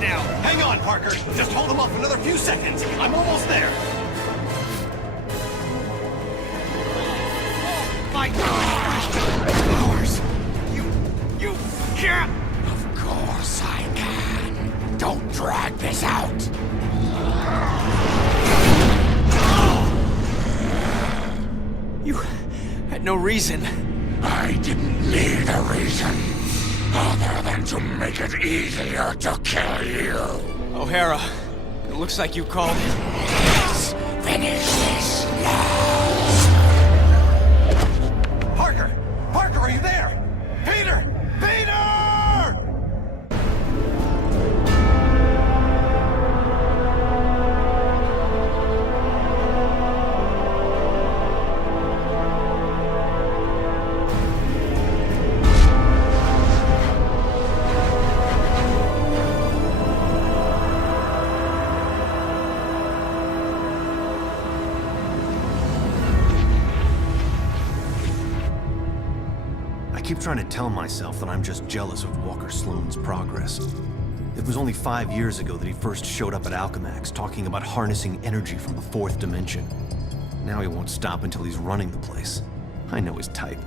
now! Hang on, Parker! Just hold him off another few seconds! I'm almost there! My powers! You can't! Of course I can. Don't drag this out. You had no reason. I didn't need a reason, other than to make it easier to kill you. O'Hara, it looks like you called. Let's finish this now. Parker! Parker, are you there? Peter! Peter! I keep trying to tell myself that I'm just jealous of Walker Sloan's progress. It was only 5 years ago that he first showed up at Alchemax, talking about harnessing energy from the fourth dimension. Now he won't stop until he's running the place. I know his type.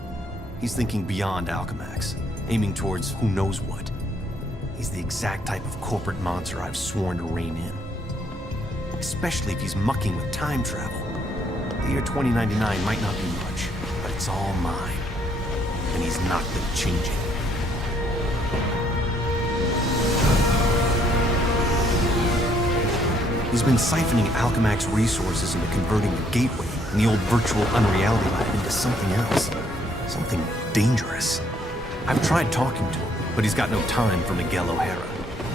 He's thinking beyond Alchemax, aiming towards who knows what. He's the exact type of corporate monster I've sworn to rein in. Especially if he's mucking with time travel. The year 2099 might not be much, but it's all mine. And he's not good at changing. He's been siphoning Alchemax resources into converting the Gateway and the old virtual unreality lab into something else. Something dangerous. I've tried talking to him, but he's got no time for Miguel O'Hara.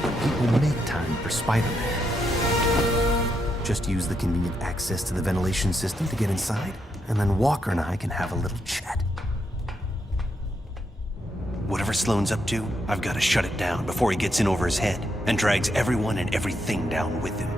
But people make time for Spider-Man. Just use the convenient access to the ventilation system to get inside, and then Walker and I can have a little chat. Whatever Sloan's up to, I've got to shut it down before he gets in over his head and drags everyone and everything down with him.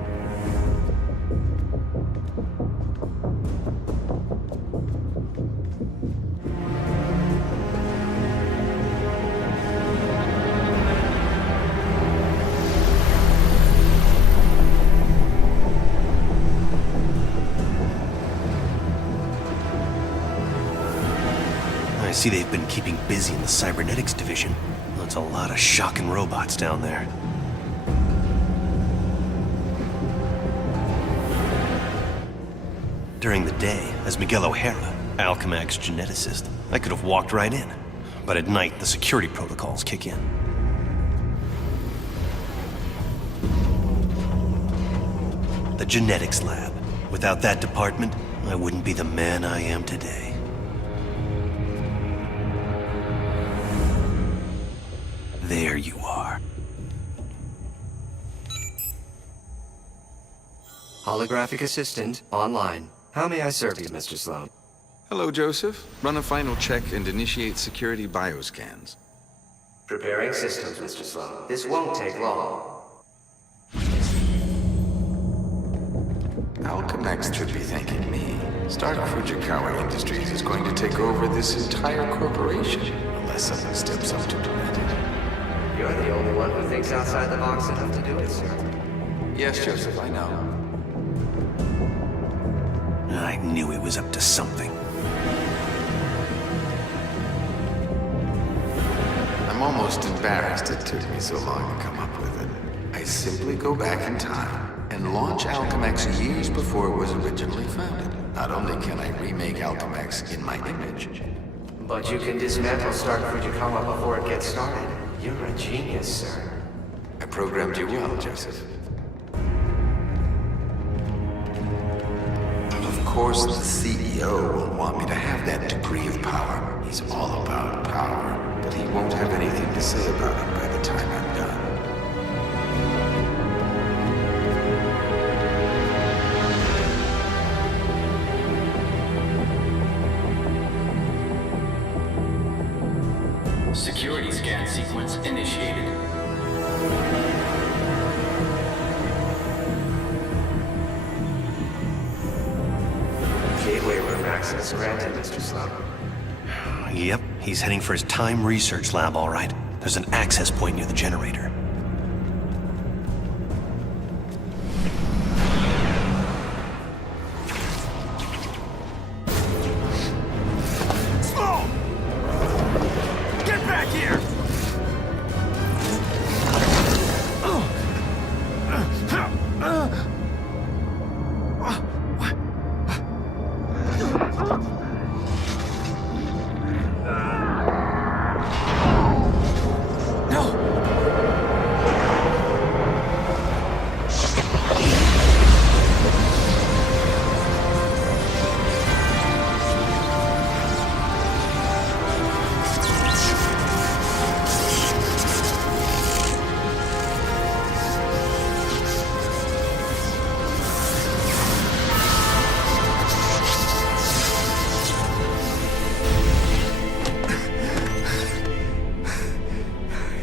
I see they've been keeping busy in the cybernetics division. That's a lot of shocking robots down there. During the day, as Miguel O'Hara, Alchemax geneticist, I could have walked right in. But at night, the security protocols kick in. The genetics lab. Without that department, I wouldn't be the man I am today. There you are. Holographic assistant online. How may I serve you, Mr. Sloan? Hello, Joseph. Run a final check and initiate security bioscans. Preparing systems, Mr. Sloan. This won't take long. Alchemax should be thanking me. Stark Fujikawa Industries is going to take over this entire corporation, unless someone steps up to prevent it. You're the only one who thinks outside the box enough to do it, sir. Yes, Joseph, I know. I knew he was up to something. I'm almost embarrassed it took me so long to come up with it. I simply go back in time and launch Alchemax years before it was originally founded. Not only can I remake Alchemax in my image, But you can dismantle Stark Fujikawa before it gets started. You're a genius, sir. I programmed you well, Joseph. Of course, the CEO will want me to have that degree of power. He's all about power, but he won't have anything to say about it by the time I'm done. Security scan sequence initiated. Gateway room access granted, Mr. Sloan. Yep, he's heading for his time research lab, all right. There's an access point near the generator.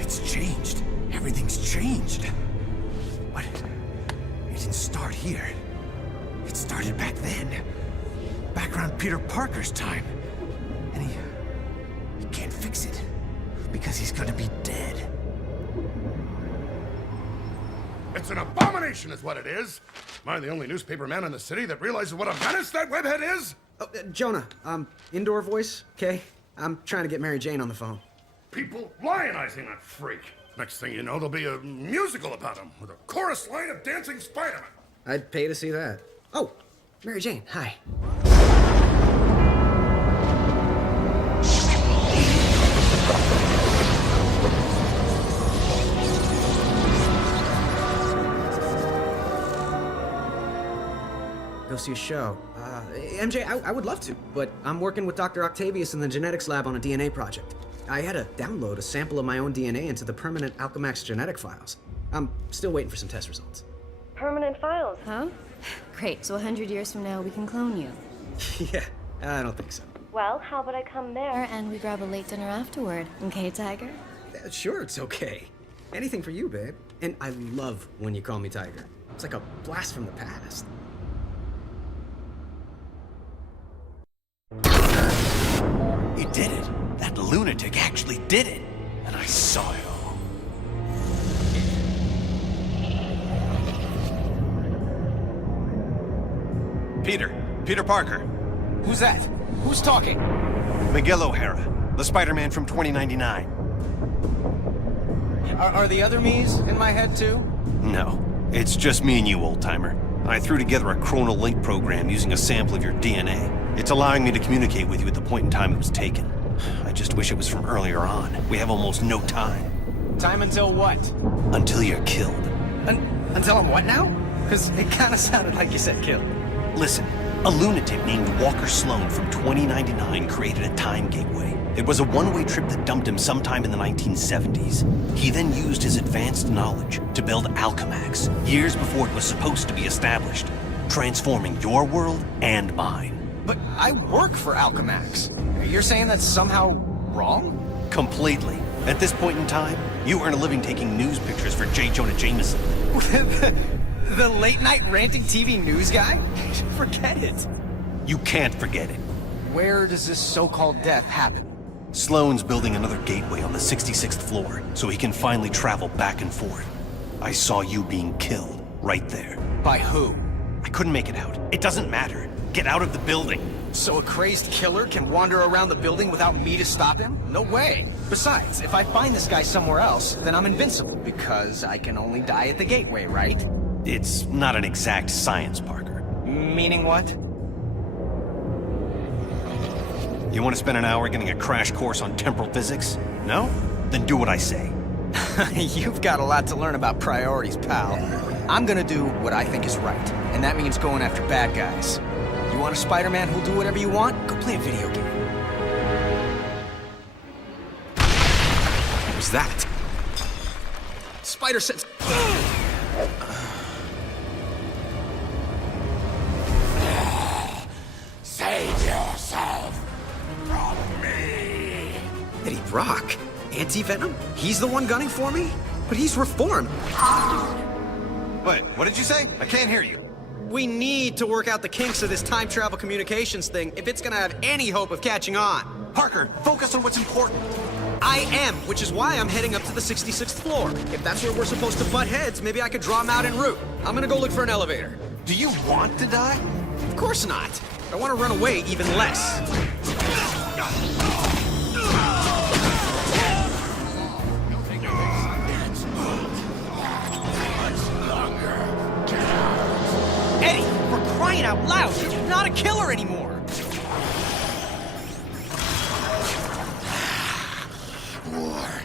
It's changed. Everything's changed. But it didn't start here. It started back then. Back around Peter Parker's time. And he can't fix it. Because he's gonna be dead. It's an abomination is what it is. Am I the only newspaper man in the city that realizes what a menace that webhead is? Oh, Jonah, indoor voice, okay? I'm trying to get Mary Jane on the phone. People lionizing that freak. Next thing you know, there'll be a musical about him with a chorus line of dancing Spider-Man. I'd pay to see that. Oh, Mary Jane, hi. Go see a show. MJ, I would love to, but I'm working with Dr. Octavius in the genetics lab on a DNA project. I had to download a sample of my own DNA into the permanent Alchemax genetic files. I'm still waiting for some test results. Permanent files, huh? Great, so 100 years from now we can clone you. Yeah, I don't think so. Well, how about I come there and we grab a late dinner afterward, okay, Tiger? Sure, it's okay. Anything for you, babe. And I love when you call me Tiger. It's like a blast from the past. He did it. That lunatic actually did it. And I saw it all. Peter Parker. Who's that? Who's talking? Miguel O'Hara, the Spider-Man from 2099. Are the other me's in my head too? No, it's just me and you, old-timer. I threw together a chronal link program using a sample of your DNA. It's allowing me to communicate with you at the point in time it was taken. I just wish it was from earlier on. We have almost no time. Time until what? Until you're killed. Until I'm what now? Because it kind of sounded like you said killed. Listen, a lunatic named Walker Sloan from 2099 created a time gateway. It was a one-way trip that dumped him sometime in the 1970s. He then used his advanced knowledge to build Alchemax, years before it was supposed to be established, transforming your world and mine. But I work for Alchemax. You're saying that's somehow wrong? Completely. At this point in time, you earn a living taking news pictures for J. Jonah Jameson. The late-night ranting TV news guy? Forget it. You can't forget it. Where does this so-called death happen? Sloan's building another gateway on the 66th floor, so he can finally travel back and forth. I saw you being killed, right there. By who? I couldn't make it out. It doesn't matter. Get out of the building. So a crazed killer can wander around the building without me to stop him? No way. Besides, if I find this guy somewhere else, then I'm invincible, because I can only die at the gateway, right? It's not an exact science, Parker. Meaning what? You want to spend an hour getting a crash course on temporal physics? No? Then do what I say. You've got a lot to learn about priorities, pal. I'm gonna do what I think is right, and that means going after bad guys. You want a Spider-Man who'll do whatever you want? Go play a video game. What was that? Spider sense. Save yourself from me. Eddie Brock? Anti-Venom? He's the one gunning for me? But he's reformed. Wait, what did you say? I can't hear you. We need to work out the kinks of this time travel communications thing if it's gonna have any hope of catching on. Parker, focus on what's important. I am, which is why I'm heading up to the 66th floor. If that's where we're supposed to butt heads, maybe I could draw him out en route. I'm gonna go look for an elevator. Do you want to die? Of course not. I want to run away even less. out loud! You're not a killer anymore! Warn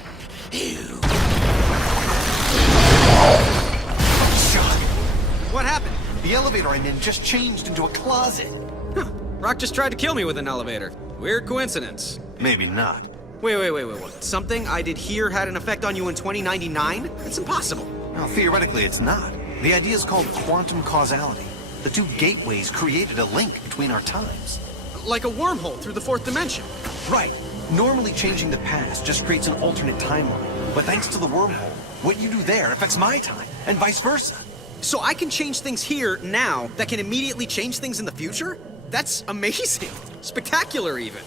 you. Shock! What happened? The elevator I'm in just changed into a closet. Huh. Rock just tried to kill me with an elevator. Weird coincidence. Maybe not. Wait. Something I did here had an effect on you in 2099? That's impossible. Well, theoretically, it's not. The idea is called quantum causality. The two gateways created a link between our times. Like a wormhole through the fourth dimension. Right. Normally, changing the past just creates an alternate timeline. But thanks to the wormhole, what you do there affects my time, and vice versa. So I can change things here, now, that can immediately change things in the future? That's amazing. Spectacular, even.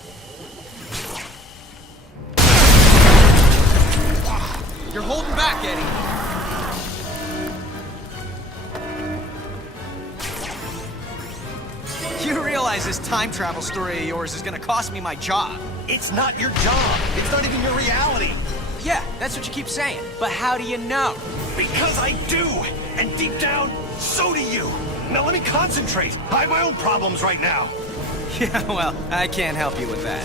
You're holding back, Eddie. You realize this time travel story of yours is gonna cost me my job. It's not your job. It's not even your reality. Yeah, that's what you keep saying. But how do you know? Because I do. And deep down, so do you. Now let me concentrate. I have my own problems right now. Yeah, well, I can't help you with that.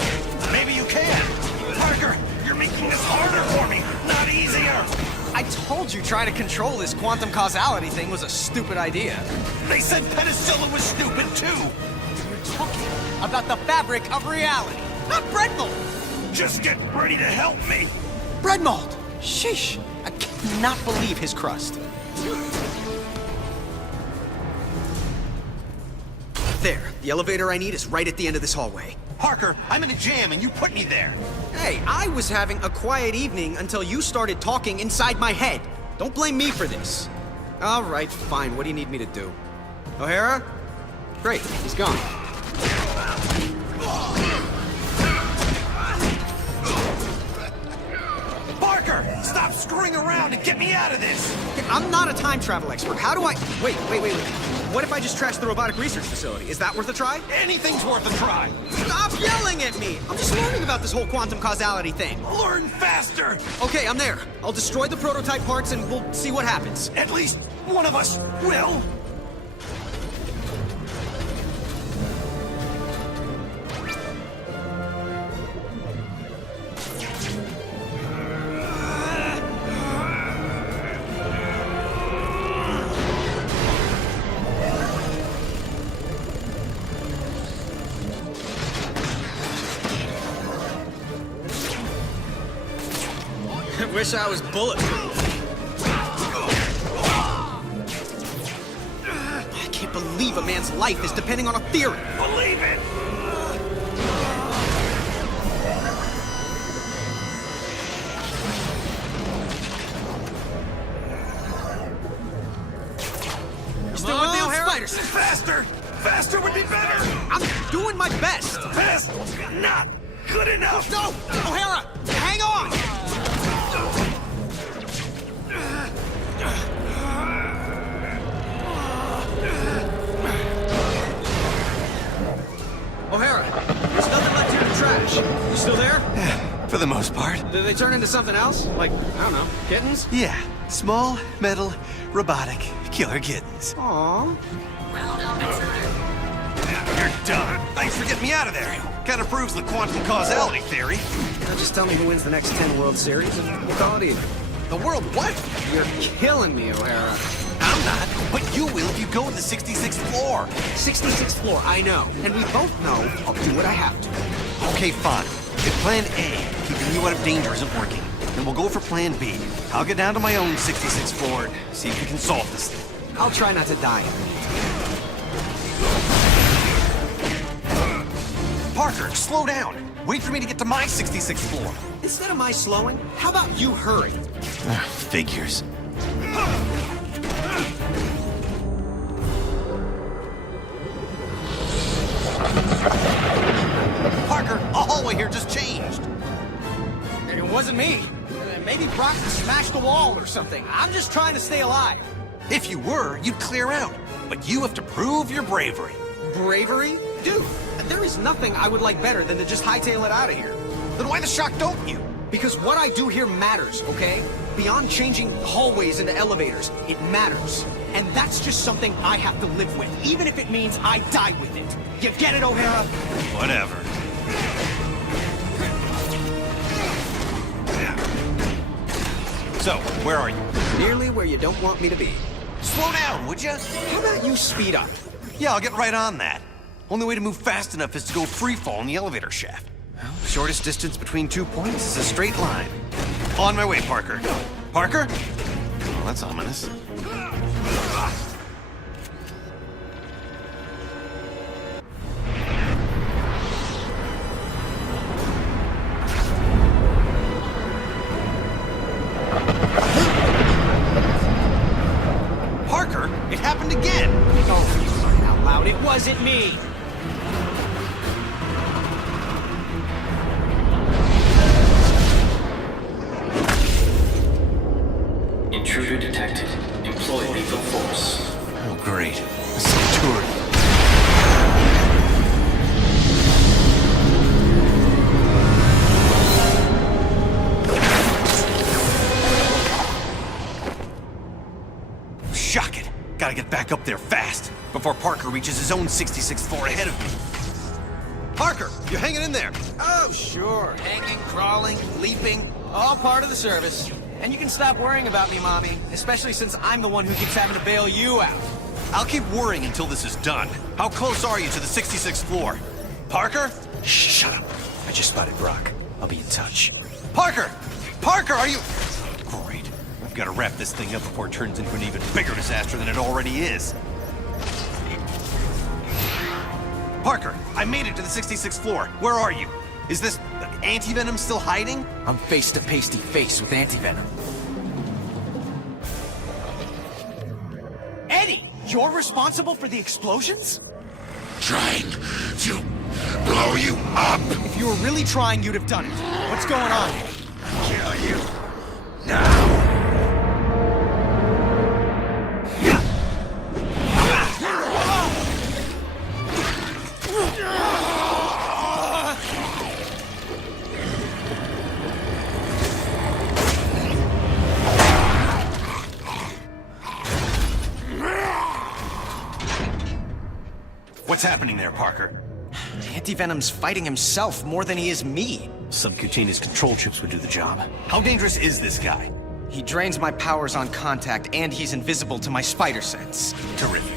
Maybe you can. Parker, you're making this harder for me, not easier. I told you trying to control this quantum causality thing was a stupid idea. They said penicillin was stupid too. You're talking about the fabric of reality, not bread mold. Just get ready to help me. Bread mold! Sheesh! I cannot believe his crust. There, the elevator I need is right at the end of this hallway. Parker, I'm in a jam and you put me there. Hey, I was having a quiet evening until you started talking inside my head. Don't blame me for this. All right, fine. What do you need me to do? O'Hara? Great, he's gone. Parker, stop screwing around and get me out of this. I'm not a time travel expert. How do I... Wait. What if I just trash the robotic research facility? Is that worth a try? Anything's worth a try. Stop yelling at me! I'm just learning about this whole quantum causality thing. Learn faster. Okay, I'm there. I'll destroy the prototype parts and we'll see what happens. At least one of us will. I wish I was bulletproof. I can't believe a man's life is depending on a theory. Believe it. You still with me, O'Hara? Faster! Faster would be better! I'm doing my best. Fast! Not good enough! No! O'Hara, hang on! O'Hara, there's nothing left here to trash. You still there? For the most part. Did they turn into something else? Like, I don't know, kittens? Yeah. Small, metal, robotic, killer kittens. Aww. You're done. Thanks for getting me out of there. Kinda proves the quantum causality theory. Now just tell me who wins the next 10 World Series and we'll call it even. The world what? You're killing me, O'Hara. I'm not, but you will if you go to the 66th floor. 66th floor, I know. And we both know I'll do what I have to. Okay, fine. If plan A, keeping you out of danger, isn't working, then we'll go for plan B. I'll get down to my own 66th floor and see if we can solve this thing. I'll try not to die. Parker, slow down. Wait for me to get to my 66th floor. Instead of my slowing, how about you hurry? Figures. Parker, a hallway here just changed. It wasn't me. Maybe Brock smashed the wall or something. I'm just trying to stay alive. If you were, you'd clear out. But you have to prove your bravery. Bravery? Dude, there is nothing I would like better than to just hightail it out of here. Then why the shock don't you? Because what I do here matters, okay? Beyond changing hallways into elevators, it matters. and that's just something I have to live with, even if it means I die with it. You get it, O'Hara? Whatever. So, where are you? Nearly where you don't want me to be. Slow down, would you? How about you speed up? Yeah, I'll get right on that. Only way to move fast enough is to go free fall in the elevator shaft. Well, shortest distance between 2 points is a straight line. On my way, Parker. Parker? Well, that's ominous. Parker, it happened again. Oh, for crying out loud, it wasn't me! Intruder detected. Employ lethal force. Oh, great. A Centurion. Shock it! Gotta get back up there fast, before Parker reaches his own 66th floor ahead of me. Parker, you hanging in there? Oh, sure. Hanging, crawling, leaping, all part of the service. And you can stop worrying about me, Mommy, especially since I'm the one who keeps having to bail you out. I'll keep worrying until this is done. How close are you to the 66th floor? Parker? Shut up. I just spotted Brock. I'll be in touch. Parker! Parker, are you... Great. I've got to wrap this thing up before it turns into an even bigger disaster than it already is. Parker, I made it to the 66th floor. Where are you? Is this Anti-Venom still hiding? I'm face to face with Anti-Venom. Eddie, you're responsible for the explosions? Trying to blow you up. If you were really trying, you'd have done it. What's going on? Kill you now. What's happening there, Parker? Anti-Venom's fighting himself more than he is me. Subcutaneous control chips would do the job. How dangerous is this guy? He drains my powers on contact, and he's invisible to my spider sense. Terrific.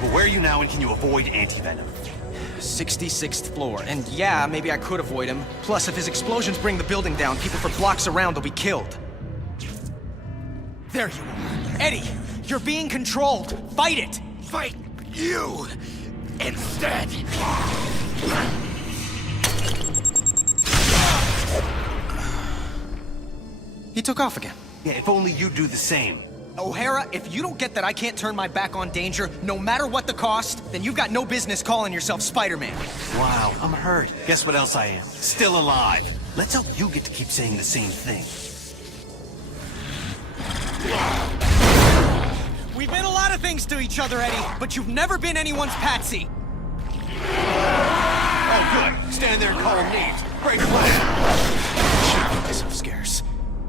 Well, where are you now, and can you avoid Anti-Venom? 66th floor, and yeah, maybe I could avoid him. Plus, if his explosions bring the building down, people for blocks around will be killed. There you are. Eddie, you're being controlled. Fight it! Fight you instead. He took off again. Yeah, if only you'd do the same. O'Hara, if you don't get that I can't turn my back on danger, no matter what the cost, then you've got no business calling yourself Spider-Man. Wow, I'm hurt. Guess what else I am? Still alive. Let's hope you get to keep saying the same thing. We've been a lot of things to each other, Eddie, but you've never been anyone's patsy. Oh, good. Stand there and call him names. Great plan. Myself scarce.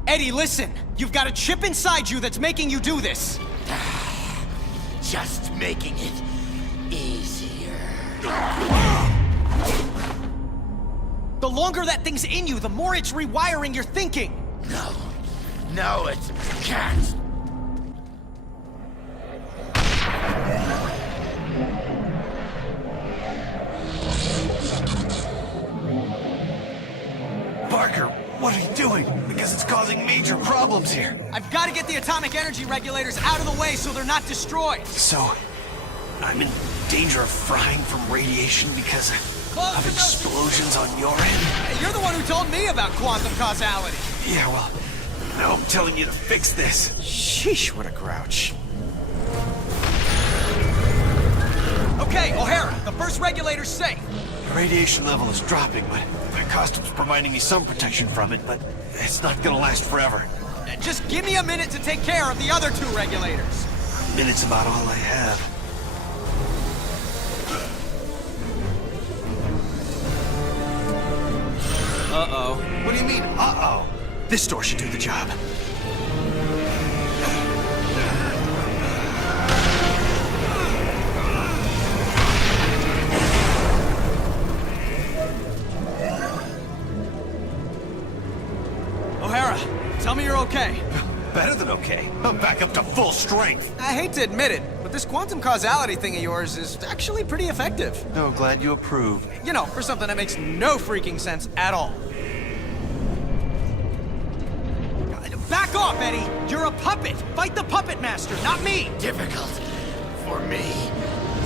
Eddie, listen. You've got a chip inside you that's making you do this. Just making it easier. The longer that thing's in you, the more it's rewiring your thinking. No, it can't. Parker, what are you doing? Because it's causing major problems here. I've got to get the atomic energy regulators out of the way so they're not destroyed. So, I'm in danger of frying from radiation because of explosions on your end? You're the one who told me about quantum causality. Yeah, well, now I'm telling you to fix this. Sheesh, what a grouch. Okay, O'Hara, the first regulator's safe. The radiation level is dropping, but my costume's providing me some protection from it, but it's not gonna last forever. Just give me a minute to take care of the other two regulators. A minute's about all I have. Uh-oh. What do you mean, uh-oh? This door should do the job. okay. I'm back up to full strength. I hate to admit it, but this quantum causality thing of yours is actually pretty effective. Oh, glad you approve. You know, for something that makes no freaking sense at all. Back off, Eddie! You're a puppet! Fight the puppet master, not me! Difficult for me,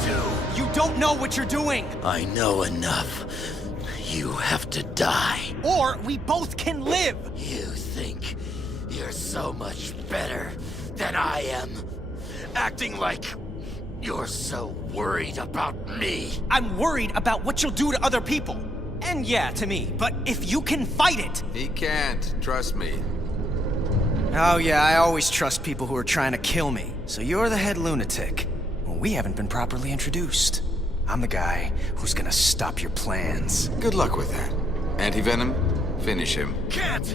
too. You don't know what you're doing! I know enough. You have to die. Or we both can live! You think you're so much better than I am, acting like you're so worried about me. I'm worried about what you'll do to other people. And yeah, to me. But if you can fight it... He can't, trust me. Oh yeah, I always trust people who are trying to kill me. So you're the head lunatic. Well, we haven't been properly introduced. I'm the guy who's gonna stop your plans. Good luck with that. Anti-venom, finish him. Can't!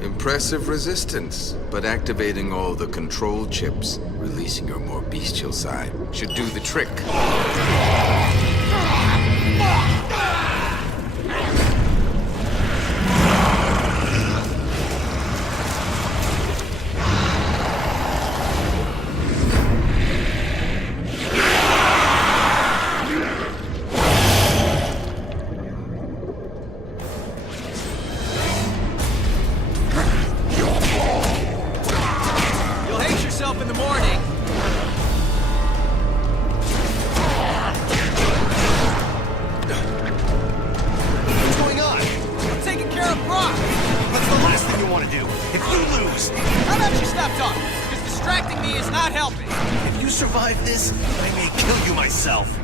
Impressive resistance, but activating all the control chips, releasing your more bestial side, should do the trick. You'll hate yourself in the morning. What's going on? I'm taking care of Brock. That's the last thing you want to do. If you lose, How about you stop talking? Because distracting me is not helping. if you survive this, I may kill you myself.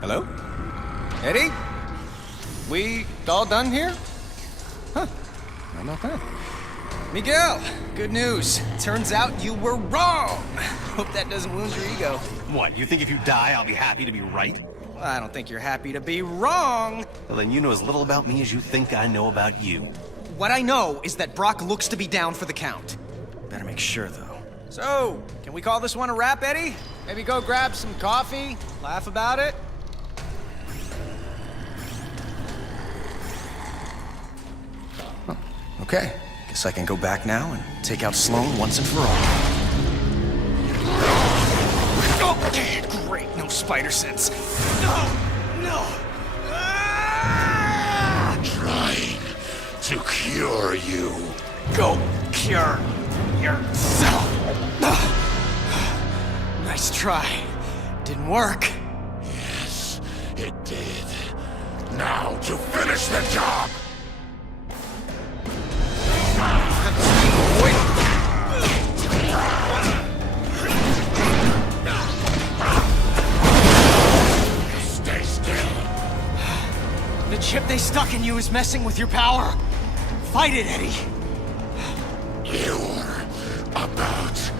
Hello? Eddie? We all done here? Huh. How about that? Miguel, good news. Turns out you were wrong. Hope that doesn't wound your ego. What, you think if you die, I'll be happy to be right? Well, I don't think you're happy to be wrong. Well, then you know as little about me as you think I know about you. What I know is that Brock looks to be down for the count. Better make sure, though. So, can we call this one a wrap, Eddie? Maybe go grab some coffee, laugh about it? Huh. Okay. Guess I can go back now and take out Sloan once and for all. Oh, great. No spider sense. No! No! Ah! Trying to cure you. Go cure yourself. Nice try. Didn't work. Yes, it did. Now to finish the job! Stay still. The chip they stuck in you is messing with your power. Fight it, Eddie. You're about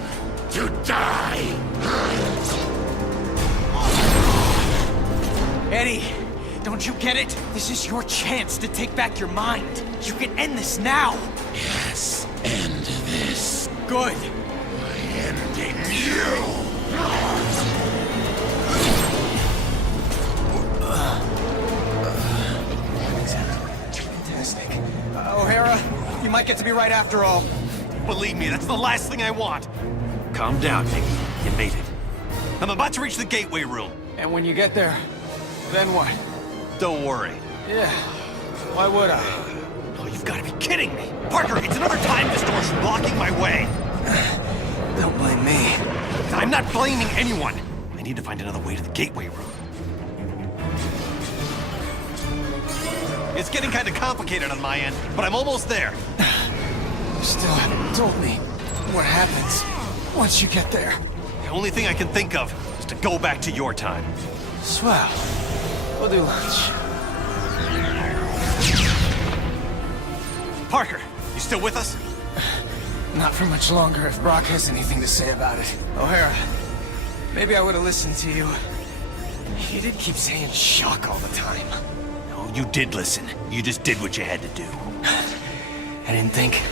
to die. Eddie, don't you get it? This is your chance to take back your mind. You can end this now. Yes, end this. Good. By ending you. Fantastic. O'Hara, you might get to be right after all. Believe me, that's the last thing I want. Calm down, Nicky. You made it. I'm about to reach the gateway room. And when you get there, then what? Don't worry. Yeah. Why would I? Oh, you've got to be kidding me. Parker, it's another time distortion blocking my way. Don't blame me. I'm not blaming anyone. I need to find another way to the gateway room. It's getting kind of complicated on my end, but I'm almost there. You still haven't told me what happens once you get there. The only thing I can think of is to go back to your time. Swell. We'll do lunch. Parker, you still with us? Not for much longer if Brock has anything to say about it. O'Hara, maybe I would have listened to you. You did keep saying shock all the time. No, you did listen. You just did what you had to do. I didn't think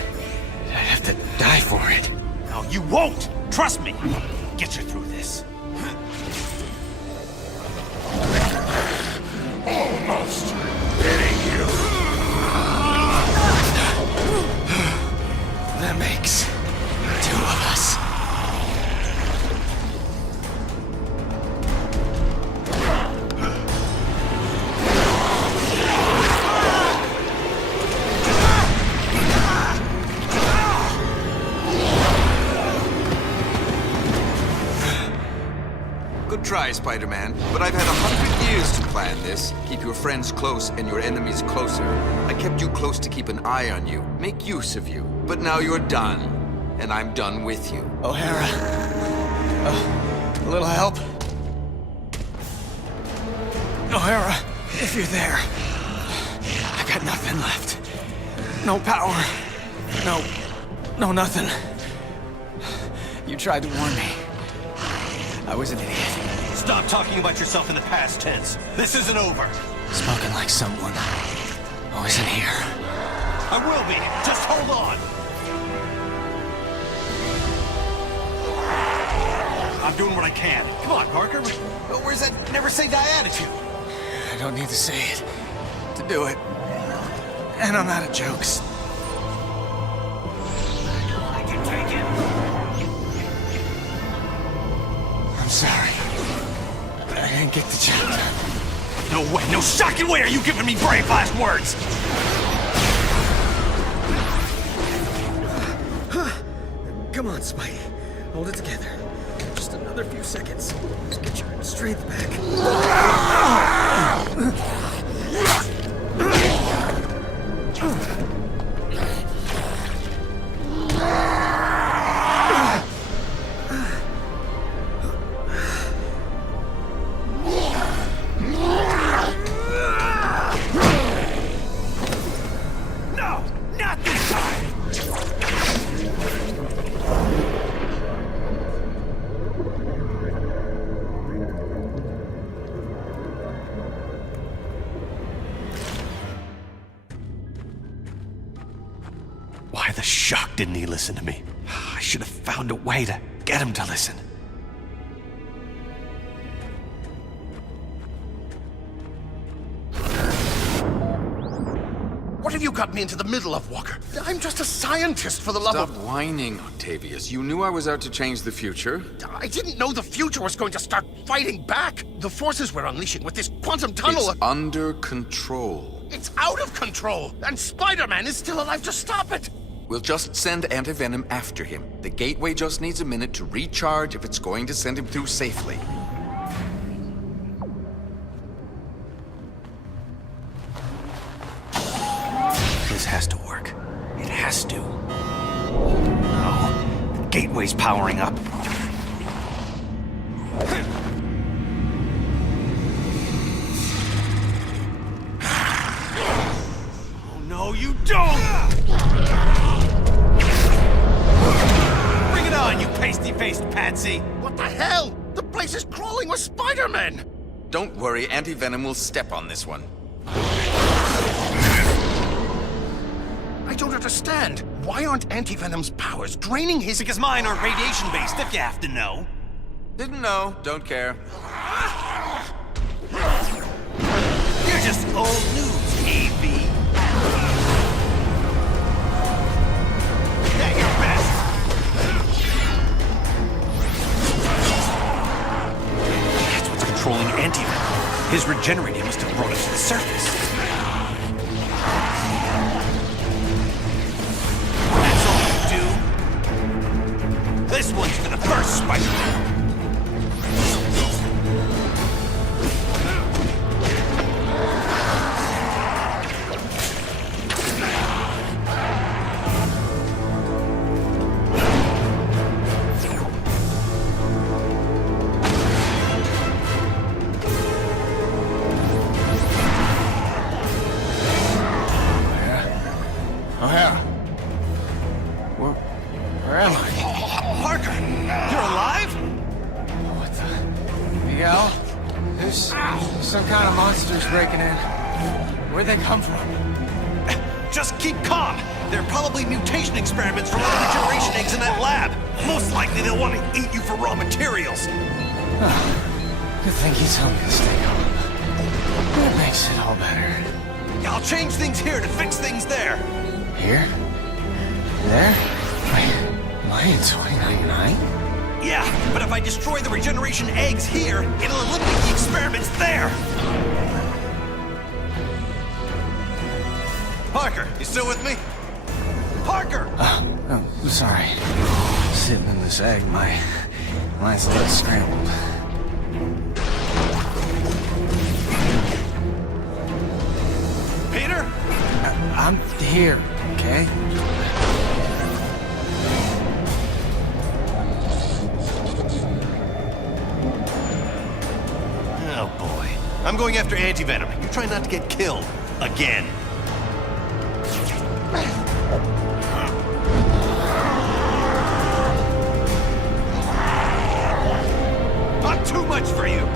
I'd have to die for it. No, you won't! Trust me! Get you through this. Almost hitting you. That makes 2 of us. Good try, Spider-Man, but I've had 100 years to plan this. Keep your friends close and your enemies closer. I kept you close to keep an eye on you, make use of you. But now you're done, and I'm done with you. O'Hara. A little help? O'Hara, if you're there. I got nothing left. No power. No nothing. You tried to warn me. I was an idiot. Stop talking about yourself in the past tense. This isn't over. Spoken like someone who isn't here. I will be. Just hold on. I'm doing what I can. Come on, Parker. Where's that never say die attitude? I don't need to say it to do it. And I'm out of jokes. I can take it. I'm sorry. I didn't get the job done. No way, no shocking way are you giving me brave last words! Come on, Spidey. Hold it together. Just another few seconds. Just get your strength back. No! Not this time! Why the shuck didn't he listen to me? I should have found a way to get him to listen. What have you got me into the middle of, Walker? I'm just a scientist, for the love Stop of... whining, Octavius. You knew I was out to change the future. I didn't know the future was going to start fighting back. The forces we're unleashing with this quantum tunnel... It's under control. It's out of control, and Spider-Man is still alive to stop it. We'll just send Anti-Venom after him. The gateway just needs a minute to recharge if it's going to send him through safely. This has to work. It has to. No. The gateway's powering up. Oh no, you don't! Bring it on, you pasty-faced patsy! What the hell? The place is crawling with Spider-Man! Don't worry, Anti-Venom will step on this one. I don't understand. Why aren't Anti-Venom's powers draining his... Because mine aren't radiation-based, if you have to know. Didn't know, don't care. You're just old news, A.V. At your best! That's what's controlling Anti-Venom. His regenerating must have brought it to the surface. That's all you do? This one's for the first Spider-Man. O'Hara. Where am I? Parker, you're alive? What the? Miguel? There's some kind of monsters breaking in. Where'd they come from? Just keep calm. There are probably mutation experiments from other regeneration eggs in that lab. Most likely they'll want to eat you for raw materials. Good thing you told me to stay calm. That makes it all better. I'll change things here to fix things there. Here? There? Wait, am I in 2099? Yeah, but if I destroy the regeneration eggs here, it'll eliminate the experiments there. Parker, you still with me? Parker! Oh, sorry. Sitting in this egg, my mind's a little scrambled. Peter? I'm here, okay? Oh boy. I'm going after anti-venom. You try not to get killed. Again. Not too much for you.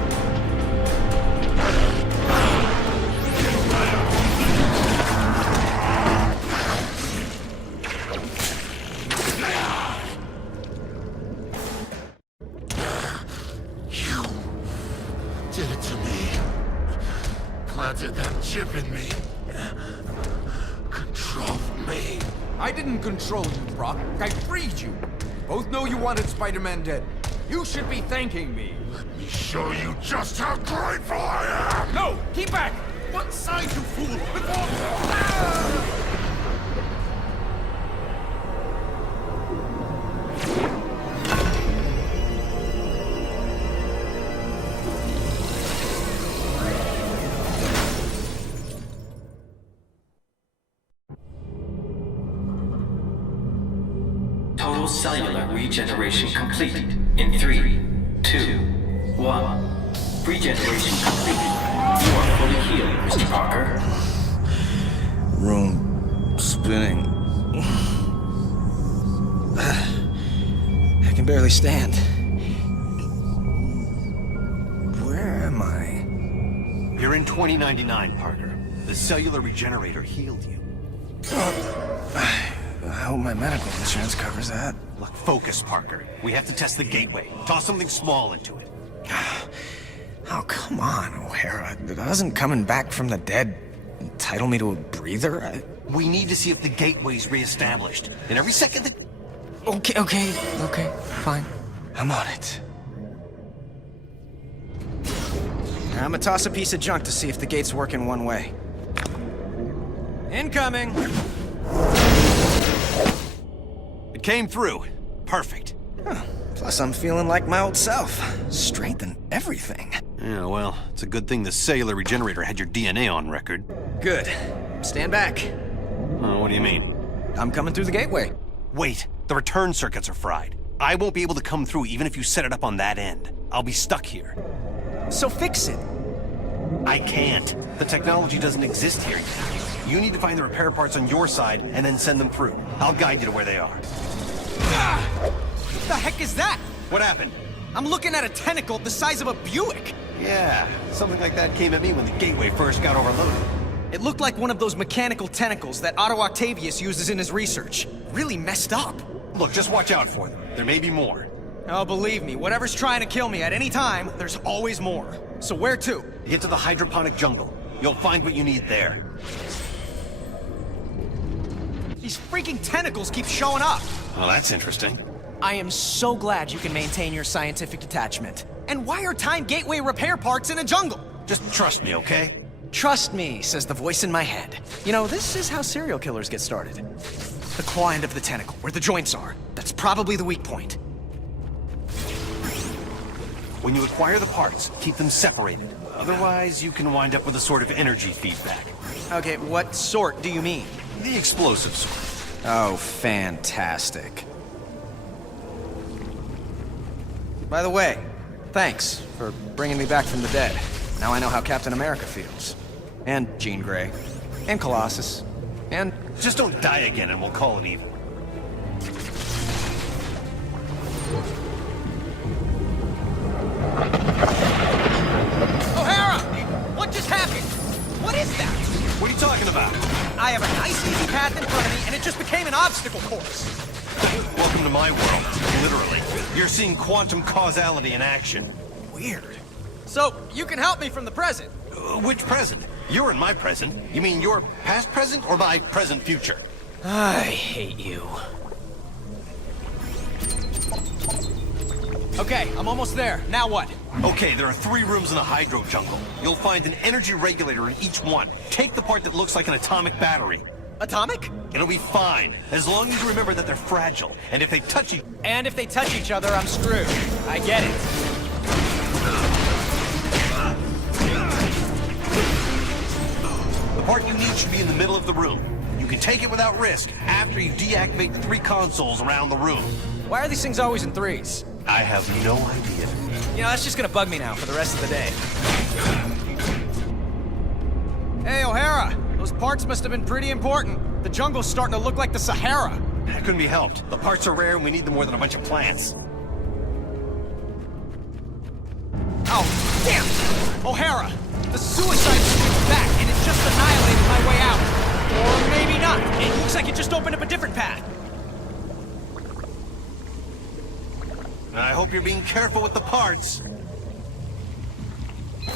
Did it to me. Planted that chip in me. Controlled me. I didn't control you, Brock. I freed you. Both know you wanted Spider-Man dead. You should be thanking me. Let me show you just how grateful I am! No! Keep back! What side, you fool! Before... Total cellular regeneration completed in 3, 2, 1. Regeneration complete. You are fully healed, Mr. Parker. Room spinning. I can barely stand. Where am I? You're in 2099, Parker. The cellular regenerator healed you. I hope my medical insurance covers that. Look, focus, Parker. We have to test the gateway. Toss something small into it. Oh, come on, O'Hara. Doesn't coming back from the dead entitle me to a breather? We need to see if the gateway's reestablished. And every second that... Okay, fine. I'm on it. I'm gonna toss a piece of junk to see if the gate's working one way. Incoming! It came through. Perfect. Huh. Plus, I'm feeling like my old self. Strength and everything. Yeah, well, it's a good thing the cellular regenerator had your DNA on record. Good. Stand back. What do you mean? I'm coming through the gateway. Wait, the return circuits are fried. I won't be able to come through even if you set it up on that end. I'll be stuck here. So fix it. I can't. The technology doesn't exist here yet. You need to find the repair parts on your side and then send them through. I'll guide you to where they are. What the heck is that? What happened? I'm looking at a tentacle the size of a Buick. Yeah, something like that came at me when the gateway first got overloaded. It looked like one of those mechanical tentacles that Otto Octavius uses in his research. Really messed up. Look, just watch out for them. There may be more. Oh, believe me, whatever's trying to kill me at any time, there's always more. So where to? Get to the hydroponic jungle. You'll find what you need there. These freaking tentacles keep showing up. Well, that's interesting. I am so glad you can maintain your scientific detachment. And why are Time Gateway repair parts in a jungle? Just trust me, okay? Trust me, says the voice in my head. You know, this is how serial killers get started. The claw end of the tentacle, where the joints are. That's probably the weak point. When you acquire the parts, keep them separated. Otherwise, you can wind up with a sort of energy feedback. Okay, what sort do you mean? The explosive sort. Oh, fantastic. By the way, thanks for bringing me back from the dead. Now I know how Captain America feels. And Jean Grey. And Colossus. And... Just don't die again and we'll call it even. O'Hara! What just happened? What is that? What are you talking about? I have a nice easy path in front of me and a it just became an obstacle course. Welcome to my world, literally. You're seeing quantum causality in action. Weird. So, you can help me from the present. Which present? You're in my present. You mean your past present or my present future? I hate you. Okay, I'm almost there. Now what? Okay, there are 3 rooms in the hydro jungle. You'll find an energy regulator in each one. Take the part that looks like an atomic battery. Atomic? It'll be fine, as long as you remember that they're fragile. And if they touch each... And if they touch each other, I'm screwed. I get it. The part you need should be in the middle of the room. You can take it without risk after you deactivate the 3 consoles around the room. Why are these things always in threes? I have no idea. You know, that's just gonna bug me now for the rest of the day. Hey, O'Hara! Those parts must have been pretty important. The jungle's starting to look like the Sahara. That couldn't be helped. The parts are rare and we need them more than a bunch of plants. Oh, damn! O'Hara! The suicide suite's back and it just annihilated my way out. Or maybe not. It looks like it just opened up a different path. I hope you're being careful with the parts.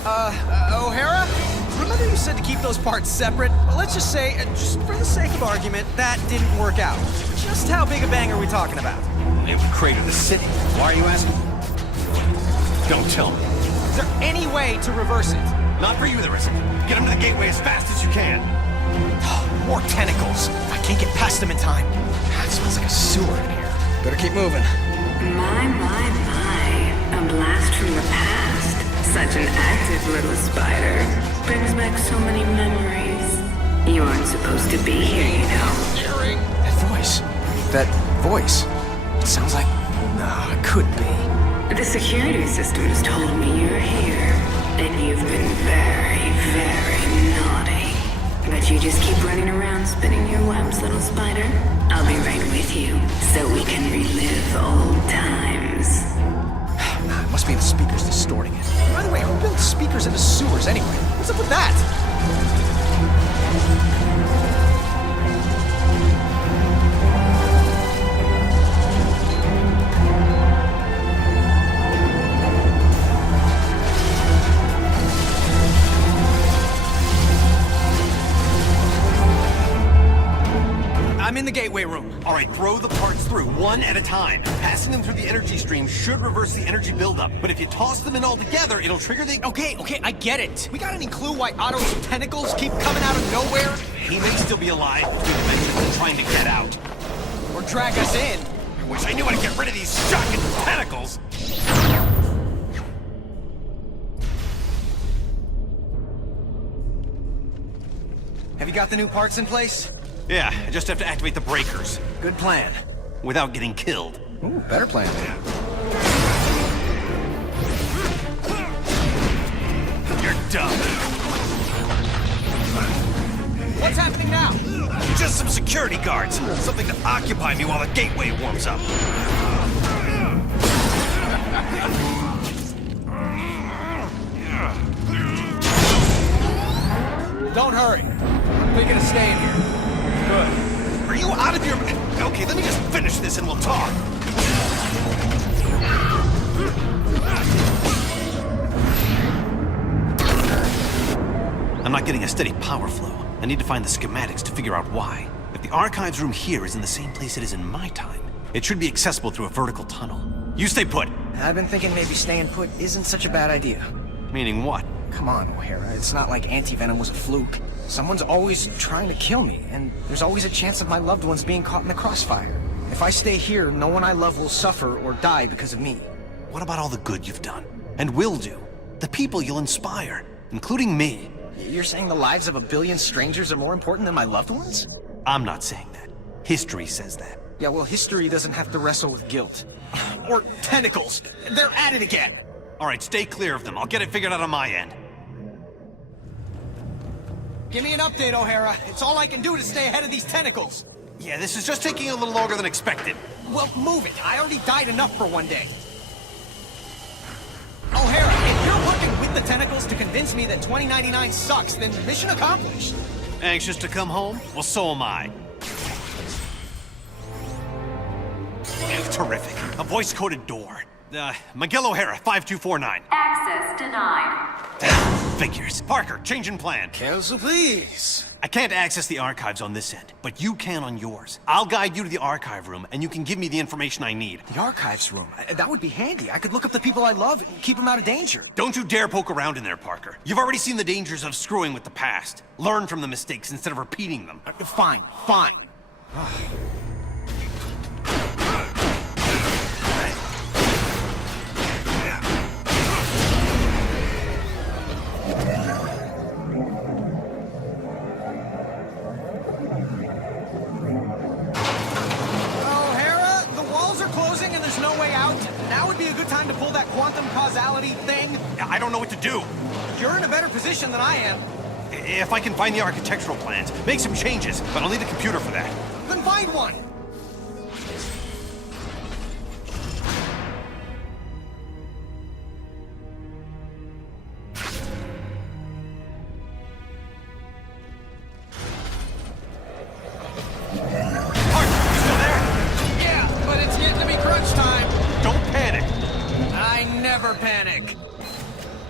O'Hara? Remember you said to keep those parts separate? Well, let's just say, just for the sake of argument, that didn't work out. Just how big a bang are we talking about? It would crater the city. Why are you asking? Don't tell me. Is there any way to reverse it? Not for you, there isn't. Get them to the gateway as fast as you can. More tentacles. I can't get past them in time. It smells like a sewer in here. Better keep moving. My. A blast from the past. Such an active little spider. Brings back so many memories. You aren't supposed to be here, you know. That voice. It sounds like... No, it could be. The security systems told me you're here. And you've been very, very naughty. But you just keep running around spinning your webs, little spider. I'll be right with you, so we can relive old times. It must be the speakers distorting it. By the way, who built speakers into sewers anyway? What's up with that? I'm in the gateway room. All right, throw the parts through, one at a time. Passing them through the energy stream should reverse the energy buildup. But if you toss them in all together, it'll trigger the... Okay, I get it. We got any clue why Otto's tentacles keep coming out of nowhere? He may still be alive between dimensions and trying to get out. Or drag us in. I wish I knew how to get rid of these shocking tentacles. Have you got the new parts in place? Yeah, I just have to activate the breakers. Good plan. Without getting killed. Ooh, better plan. You're dumb. What's happening now? Just some security guards. Something to occupy me while the gateway warms up. Don't hurry. I'm thinking of staying here. Good. Are you out of your... Okay, let me just finish this and we'll talk. I'm not getting a steady power flow. I need to find the schematics to figure out why. If the archives room here is in the same place it is in my time, it should be accessible through a vertical tunnel. You stay put. I've been thinking maybe staying put isn't such a bad idea. Meaning what? Come on, O'Hara. It's not like anti-venom was a fluke. Someone's always trying to kill me, and there's always a chance of my loved ones being caught in the crossfire. If I stay here, no one I love will suffer or die because of me. What about all the good you've done? And will do? The people you'll inspire, including me. You're saying the lives of a billion strangers are more important than my loved ones? I'm not saying that. History says that. Yeah, well, history doesn't have to wrestle with guilt. Or tentacles. They're at it again. All right, stay clear of them. I'll get it figured out on my end. Give me an update, O'Hara. It's all I can do to stay ahead of these tentacles. Yeah, this is just taking a little longer than expected. Well, move it. I already died enough for one day. O'Hara, if you're working with the tentacles to convince me that 2099 sucks, then mission accomplished. Anxious to come home? Well, so am I. Terrific. A voice-coded door. Miguel O'Hara, 5249. Access denied. Figures. Parker, change in plan. Cancel, please. I can't access the archives on this end, but you can on yours. I'll guide you to the archive room, and you can give me the information I need. The archives room. That would be handy. I could look up the people I love and keep them out of danger. Don't you dare poke around in there, Parker. You've already seen the dangers of screwing with the past. Learn from the mistakes instead of repeating them. Fine, fine. Now would be a good time to pull that quantum causality thing. I don't know what to do. You're in a better position than I am. If I can find the architectural plans, make some changes, but I'll need a computer for that. Then find one. Panic.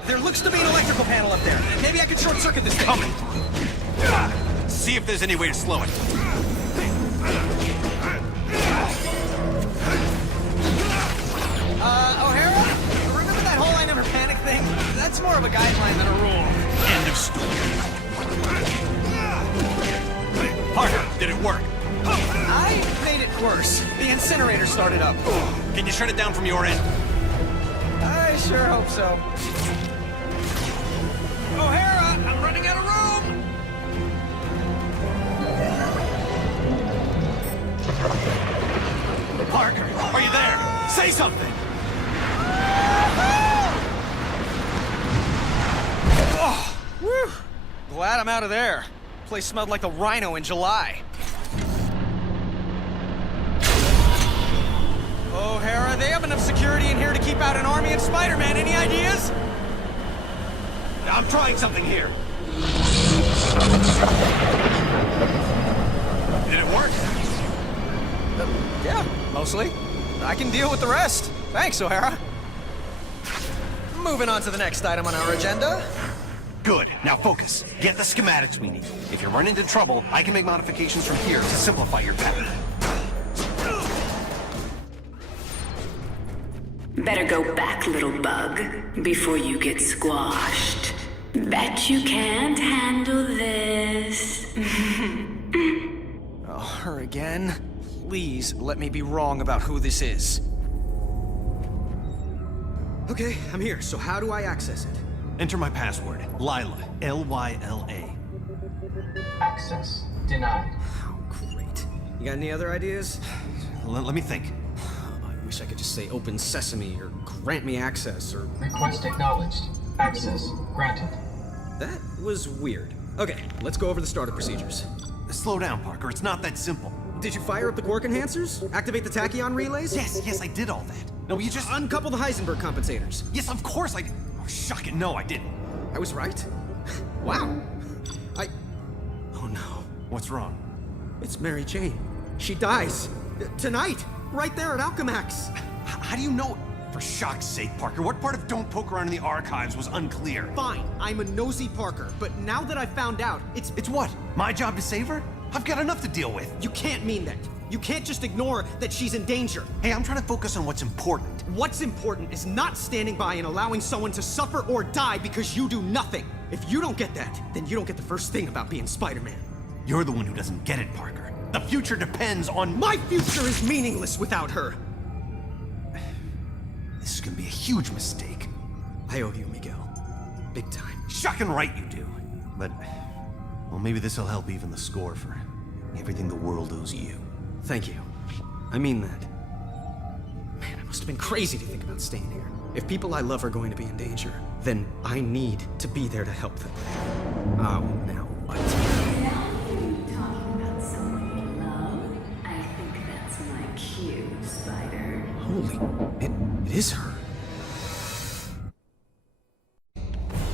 There looks to be an electrical panel up there. Maybe I could short-circuit this thing. Coming. See if there's any way to slow it. O'Hara? Remember that whole I never panic thing? That's more of a guideline than a rule. End of story. Parker, did it work? I made it worse. The incinerator started up. Can you shut it down from your end? I sure hope so. O'Hara, I'm running out of room! Parker, are you there? Say something! Oh, whew. Glad I'm out of there. Place smelled like a rhino in July. O'Hara, they have enough security in here to keep out an army of Spider-Man. Any ideas? I'm trying something here. Did it work? Yeah, mostly. I can deal with the rest. Thanks, O'Hara. Moving on to the next item on our agenda. Good. Now focus. Get the schematics we need. If you run into trouble, I can make modifications from here to simplify your path. Better go back, little bug, before you get squashed. Bet you can't handle this. Oh, her again? Please let me be wrong about who this is. Okay, I'm here. So how do I access it? Enter my password. Lyla. L-Y-L-A. Access denied. Oh, great. You got any other ideas? Let me think. I wish I could just say open sesame or grant me access or... Request acknowledged. Access granted. That was weird. Okay, let's go over the startup procedures. Slow down, Parker. It's not that simple. Did you fire up the quark enhancers? Activate the tachyon relays? Yes, I did all that. No, you just... Uncouple the Heisenberg compensators. Yes, of course I did. Oh, shuck it. No, I didn't. I was right. Wow. Oh no. What's wrong? It's Mary Jane. She dies. Tonight. Right there at Alchemax. How do you know? For shock's sake, Parker, what part of Don't Poke Around in the Archives was unclear? Fine, I'm a nosy Parker, but now that I found out, it's what? My job to save her? I've got enough to deal with. You can't mean that. You can't just ignore that she's in danger. Hey, I'm trying to focus on what's important. What's important is not standing by and allowing someone to suffer or die because you do nothing. If you don't get that, then you don't get the first thing about being Spider-Man. You're the one who doesn't get it, Parker. The future depends on... My future is meaningless without her. This is gonna be a huge mistake. I owe you, Miguel. Big time. Shocking right you do. But, well, maybe this'll help even the score for everything the world owes you. Thank you. I mean that. Man, I must have been crazy to think about staying here. If people I love are going to be in danger, then I need to be there to help them. Oh, now what? Talking about someone you love? I think that's my cue, Spider. Holy, it is her.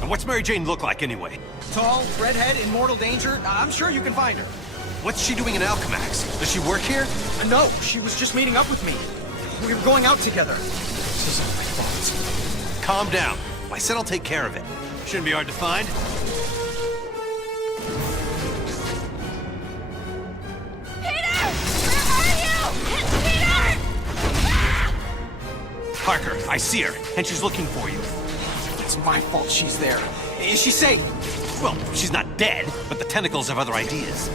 And what's Mary Jane look like anyway? Tall, redhead, in mortal danger. I'm sure you can find her. What's she doing in Alchemax? Does she work here? No, she was just meeting up with me. We were going out together. This is all my fault. Calm down. I said I'll take care of it. Shouldn't be hard to find. Peter! Where are you? Peter! Parker, I see her, and she's looking for you. It's my fault she's there. Is she safe? Well, she's not dead, but the tentacles have other ideas.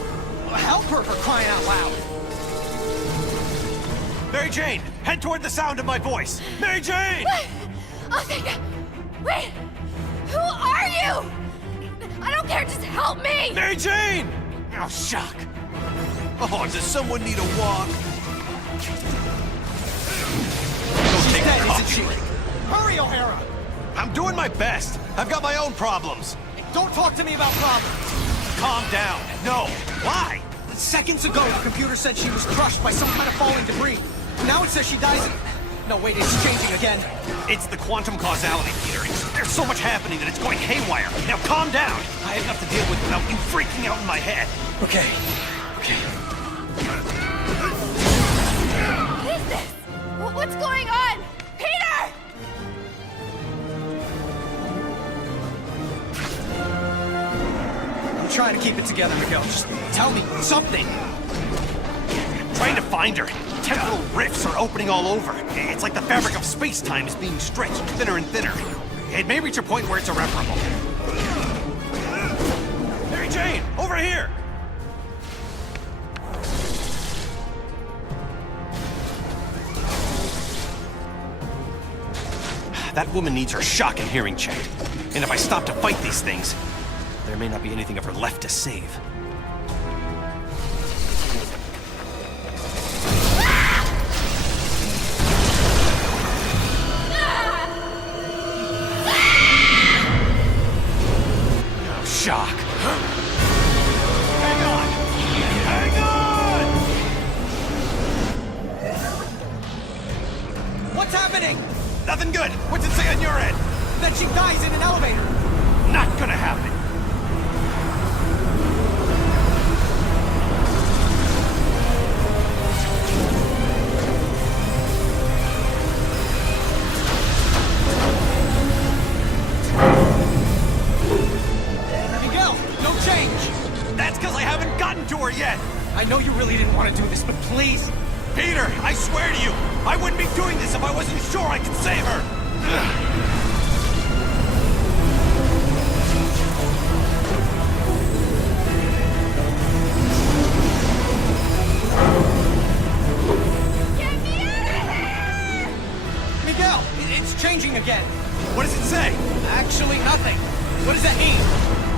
Help her for crying out loud. Mary Jane, head toward the sound of my voice. Mary Jane! Oh, thank God. Wait! Who are you? I don't care, just help me! Mary Jane! Oh, shock. Oh, does someone need a walk? Go take Dead, a isn't coffee she? break. Hurry, O'Hara! I'm doing my best. I've got my own problems. Don't talk to me about problems. Calm down. No. Why? Seconds ago, the computer said she was crushed by some kind of falling debris. Now it says she dies in... No, wait, it's changing again. It's the quantum causality, Peter. There's so much happening that it's going haywire. Now calm down. I have enough to deal with without you freaking out in my head. Okay. Okay. What is this? What's going on? Peter! I'm trying to keep it together, Miguel. Just tell me something. I'm trying to find her. Temporal rifts are opening all over. It's like the fabric of space-time is being stretched thinner and thinner. It may reach a point where it's irreparable. Mary Jane, over here! That woman needs her shock and hearing checked. And if I stop to fight these things, there may not be anything of her left to save. Oh, shock. Hang on! Hang on! What's happening? Nothing good. What's it say on your end? That she dies in an elevator. Not gonna happen. Miguel, no change. That's because I haven't gotten to her yet. I know you really didn't want to do this, but please. Peter, I swear to you, I wouldn't be doing this if I wasn't sure I could save her. Get me out of here! Miguel, it's changing again. What does it say? Actually, nothing. What does that mean?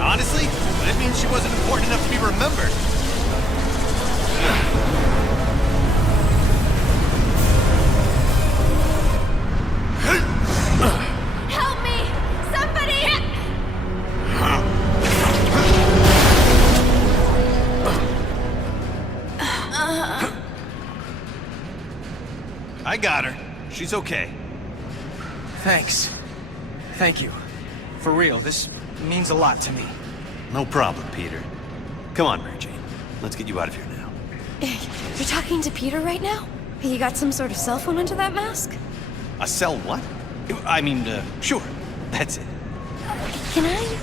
Honestly, it means she wasn't important enough to be remembered. Help me! Somebody! I got her. She's okay. Thanks. Thank you. For real, this means a lot to me. No problem, Peter. Come on, Mary Jane. Let's get you out of here now. You're talking to Peter right now? You got some sort of cell phone under that mask? A cell what? I mean, sure. That's it. Can I?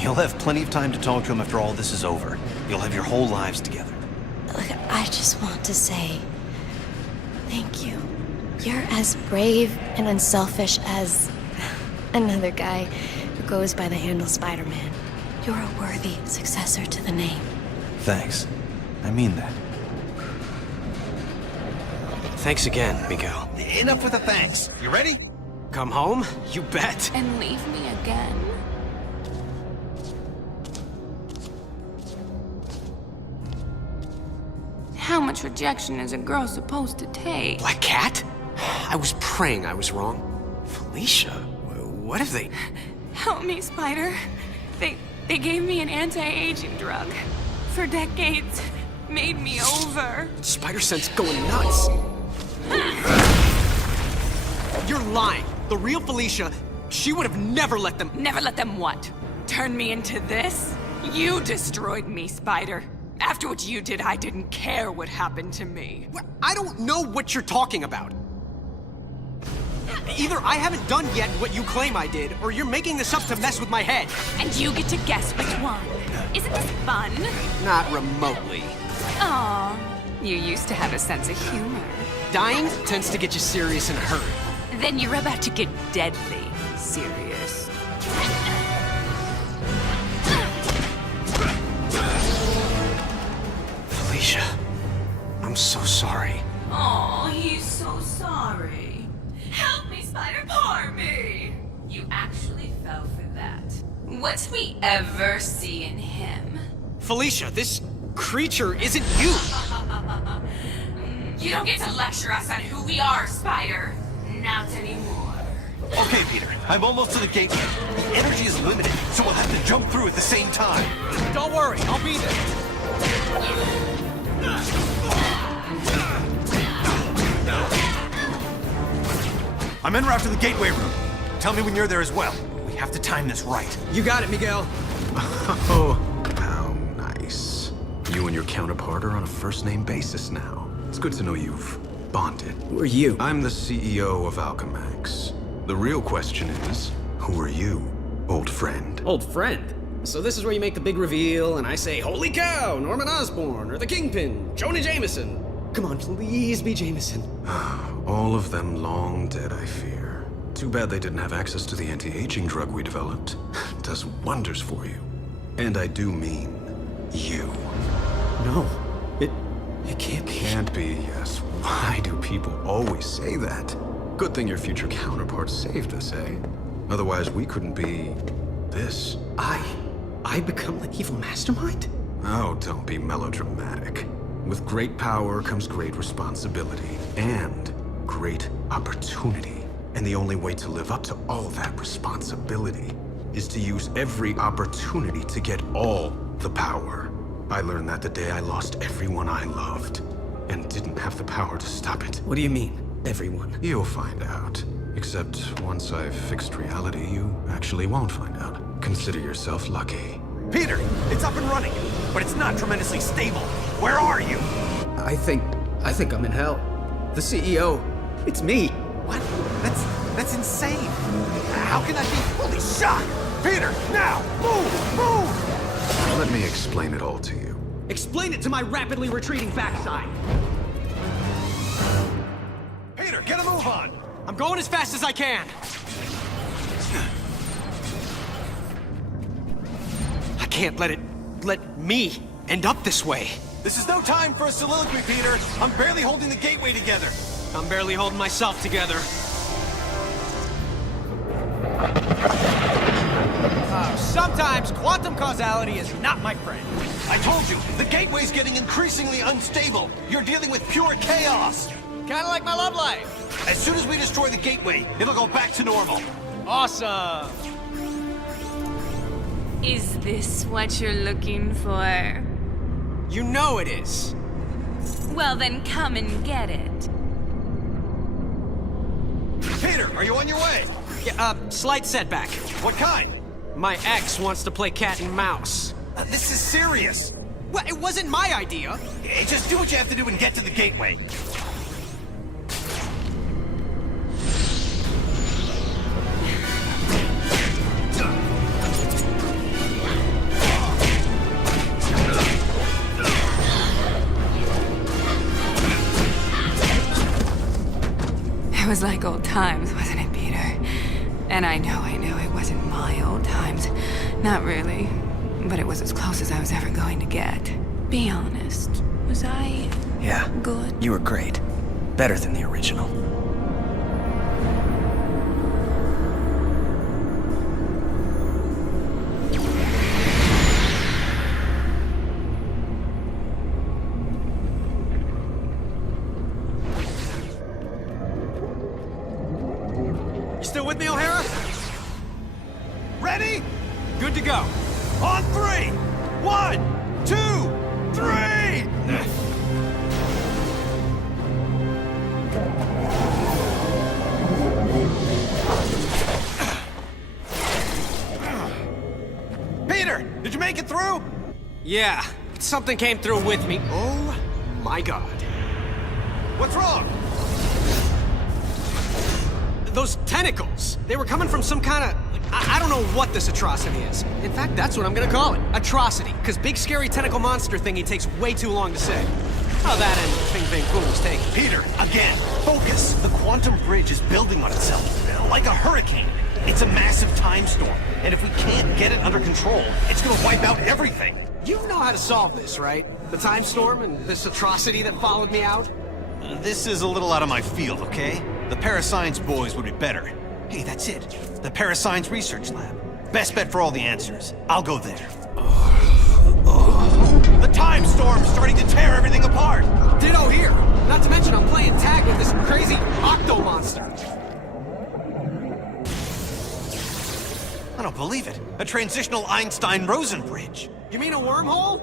You'll have plenty of time to talk to him after all this is over. You'll have your whole lives together. Look, I just want to say thank you. You're as brave and unselfish as another guy who goes by the handle Spider-Man. You're a worthy successor to the name. Thanks. I mean that. Thanks again, Miguel. Enough with the thanks. You ready? Come home? You bet. And leave me again? How much rejection is a girl supposed to take? Black Cat? I was praying I was wrong. Felicia? What if they... Help me, Spider. They gave me an anti-aging drug. For decades. Made me over. Spider-Sense going nuts. You're lying. The real Felicia, she would have never let them... Never let them what? Turn me into this? You destroyed me, Spider. After what you did, I didn't care what happened to me. I don't know what you're talking about. Either I haven't done yet what you claim I did, or you're making this up to mess with my head. And you get to guess which one. Isn't this fun? Not remotely. Aw, you used to have a sense of humor. Dying tends to get you serious in a hurry. Then you're about to get deadly serious. Felicia, I'm so sorry. Oh, he's so sorry. Help me, Spider, poor me. You actually fell for that. What's we ever see in him? Felicia, this creature isn't you. You don't get to lecture us on who we are, Spider. Not anymore. Okay, Peter, I'm almost to the gateway. The energy is limited, so we'll have to jump through at the same time. Don't worry, I'll be there. I'm en route to the gateway room. Tell me when you're there as well. We have to time this right. You got it, Miguel. Oh, how nice. You and your counterpart are on a first-name basis now. It's good to know you've bonded. Who are you? I'm the CEO of Alchemax. The real question is, who are you, old friend? Old friend? So this is where you make the big reveal, and I say, holy cow, Norman Osborn, or the Kingpin, Jonah Jameson. Come on, please be Jameson. All of them long dead, I fear. Too bad they didn't have access to the anti-aging drug we developed. It does wonders for you. And I do mean you. No, it can't be. Can't be, yes. Why do people always say that? Good thing your future counterpart saved us, eh? Otherwise, we couldn't be this. I become the evil mastermind? Oh, don't be melodramatic. With great power comes great responsibility and great opportunity. And the only way to live up to all that responsibility is to use every opportunity to get all the power. I learned that the day I lost everyone I loved and didn't have the power to stop it. What do you mean, everyone? You'll find out. Except once I've fixed reality, you actually won't find out. Consider yourself lucky. Peter, it's up and running, but it's not tremendously stable. Where are you? I think I'm in hell. The CEO, it's me. What? That's insane. How can that be? Holy shot! Peter, now! Move! Let me explain it all to you. Explain it to my rapidly retreating backside. Peter, get a move on! I'm going as fast as I can. I can't let me end up this way. This is no time for a soliloquy, Peter. I'm barely holding the gateway together. I'm barely holding myself together. Sometimes quantum causality is not my friend. I told you, the gateway's getting increasingly unstable. You're dealing with pure chaos. Kinda like my love life. As soon as we destroy the gateway, it'll go back to normal. Awesome. Is this what you're looking for? You know it is. Well, then come and get it. Peter, are you on your way? Yeah, slight setback. What kind? My ex wants to play cat and mouse. This is serious. Well, it wasn't my idea. Just do what you have to do and get to the gateway. It was like old times, wasn't it, Peter? And I know it wasn't my old times. Not really. But it was as close as I was ever going to get. Be honest. Was I... Yeah. Good? You were great. Better than the original. You still with me, O'Hara? Ready? Good to go. On 3! 1, 2, 3! Peter, did you make it through? Yeah, something came through with me. Oh my god. What's wrong? those tentacles. They were coming from some kind of... I don't know what this atrocity is. In fact, that's what I'm gonna call it. Atrocity. Because big scary tentacle monster thingy takes way too long to say. Oh, that and Fing Fang Foom was taken. Peter, again, focus. The quantum bridge is building on itself, like a hurricane. It's a massive time storm, and if we can't get it under control, it's gonna wipe out everything. You know how to solve this, right? The time storm and this atrocity that followed me out? This is a little out of my field, okay? The Parascience boys would be better. Hey, that's it. The Parascience Research Lab. Best bet for all the answers. I'll go there. The time storm's starting to tear everything apart! Ditto here! Not to mention I'm playing tag with this crazy octo monster. I don't believe it. A transitional Einstein-Rosen bridge. You mean a wormhole?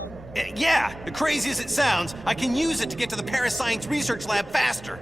Yeah, crazy as it sounds, I can use it to get to the Parascience Research Lab faster.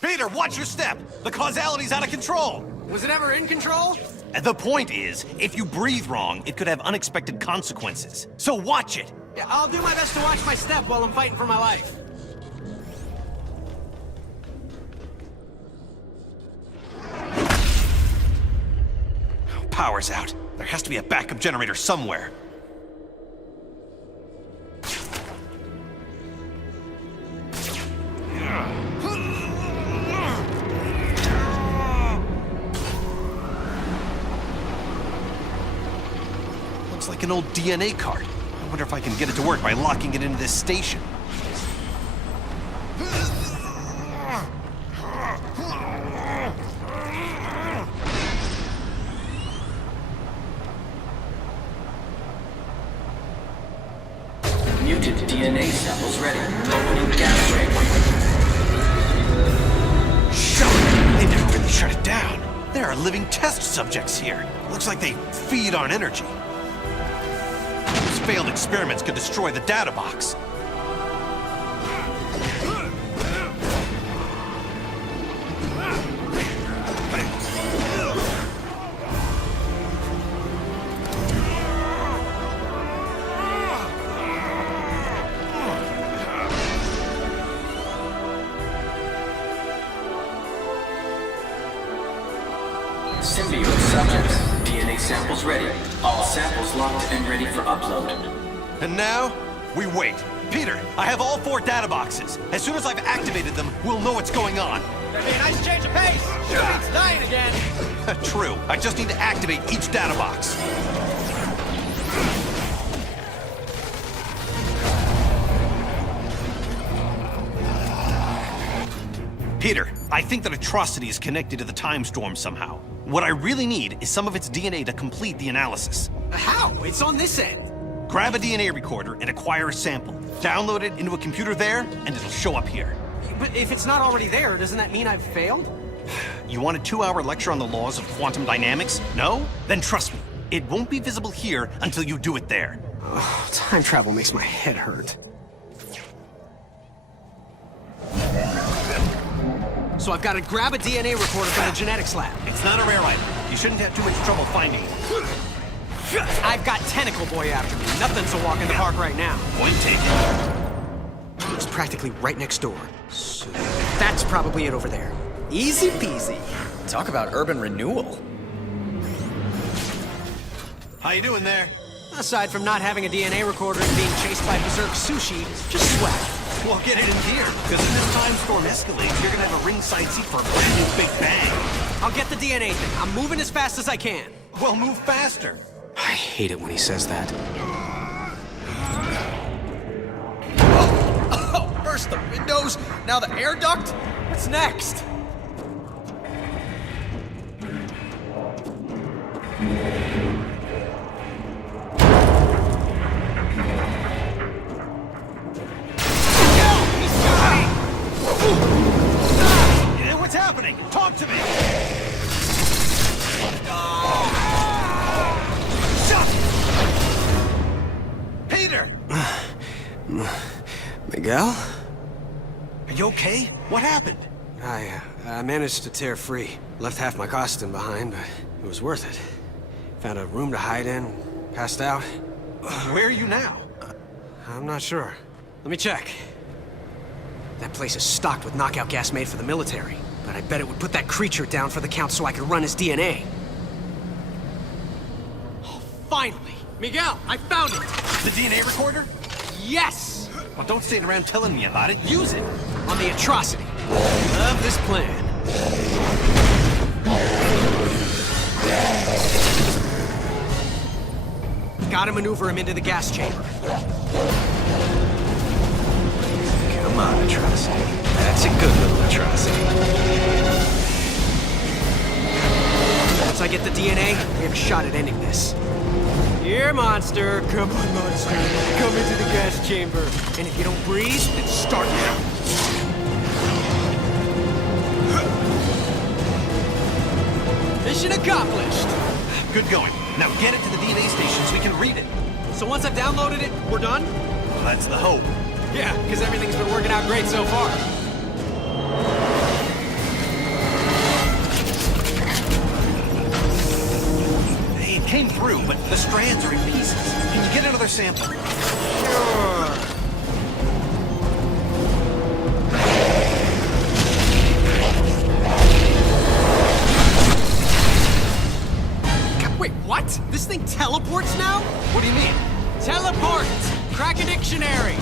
Peter, watch your step! The causality's out of control! Was it ever in control? The point is, if you breathe wrong, it could have unexpected consequences. So watch it! Yeah, I'll do my best to watch my step while I'm fighting for my life. Power's out. There has to be a backup generator somewhere. Looks like an old DNA card. I wonder if I can get it to work by locking it into this station. Mutant DNA samples ready. Opening gas ray. Shut it! They never really shut it down. There are living test subjects here. Looks like they feed on energy. These failed experiments could destroy the data box. Symbiote subjects. DNA samples ready. All samples locked and ready for upload. And now, we wait. Peter, I have all 4 data boxes. As soon as I've activated them, we'll know what's going on. That'd be a nice change of pace. It's dying again. True. I just need to activate each data box. Peter, I think that Atrocity is connected to the time storm somehow. What I really need is some of its DNA to complete the analysis. How? It's on this end. Grab a DNA recorder and acquire a sample. Download it into a computer there, and it'll show up here. But if it's not already there, doesn't that mean I've failed? You want a 2-hour lecture on the laws of quantum dynamics? No? Then trust me, it won't be visible here until you do it there. Oh, time travel makes my head hurt. So I've got to grab a DNA recorder from the genetics lab. It's not a rare item. You shouldn't have too much trouble finding it. I've got Tentacle Boy after me. Nothing's a walk in the park right now. Point taken. It's practically right next door. So that's probably it over there. Easy peasy. Talk about urban renewal. How you doing there? Aside from not having a DNA recorder and being chased by berserk sushi, just swag. Well, get it in gear, because if this time storm escalates, you're gonna have a ringside seat for a brand new Big Bang. I'll get the DNA thing. I'm moving as fast as I can. Well, move faster. I hate it when he says that. Oh, first the windows, now the air duct? What's next? What's happening? Talk to me! Shut! Peter! Miguel? Are you okay? What happened? I managed to tear free. Left half my costume behind, but it was worth it. Found a room to hide in, passed out. Where are you now? I'm not sure. Let me check. That place is stocked with knockout gas made for the military, but I bet it would put that creature down for the Count so I could run his DNA. Oh, finally! Miguel, I found it! The DNA recorder? Yes! Well, don't stand around telling me about it. Use it! On the atrocity. Love this plan. Gotta maneuver him into the gas chamber. Come on, Atrocity. That's a good little Atrocity. Once I get the DNA, we have a shot at ending this. Here, monster. Come on, monster. Come into the gas chamber. And if you don't breathe, then start now. Mission accomplished. Good going. Now get it to the DNA station so we can read it. So once I've downloaded it, we're done? Well, that's the hope. Yeah, because everything's been working out great so far. It came through, but the strands are in pieces. Can you get another sample? Sure. Wait, what? This thing teleports now? What do you mean? Teleport! Crack a dictionary!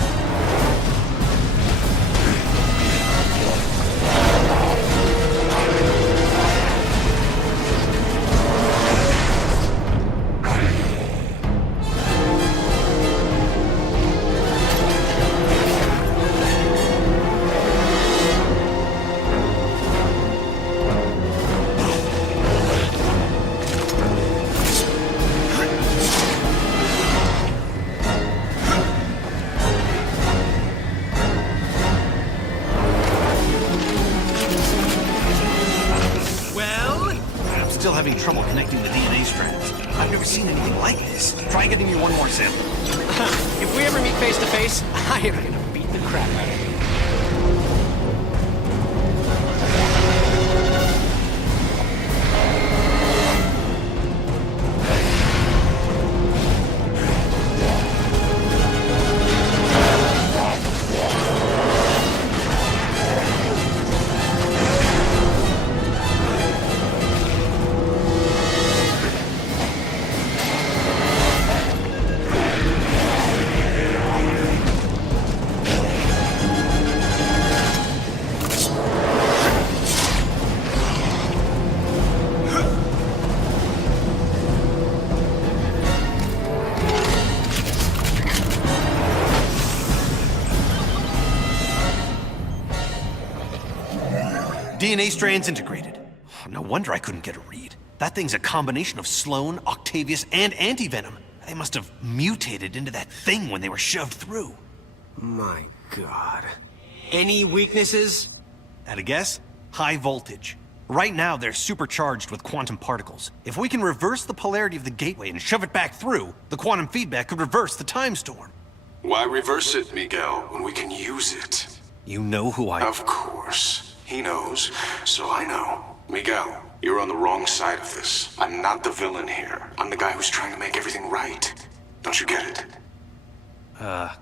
Still having trouble connecting the DNA strands. I've never seen anything like this. Try getting me one more sample. If we ever meet face to face, I am gonna beat the crap out of you. DNA strands integrated. No wonder I couldn't get a read. That thing's a combination of Sloan, Octavius, and Anti-Venom. They must have mutated into that thing when they were shoved through. My God. Any weaknesses? At a guess? High voltage. Right now, they're supercharged with quantum particles. If we can reverse the polarity of the gateway and shove it back through, the quantum feedback could reverse the time storm. Why reverse it, Miguel, when we can use it? You know who I... Of course. He knows, so I know. Miguel, you're on the wrong side of this. I'm not the villain here. I'm the guy who's trying to make everything right. Don't you get it?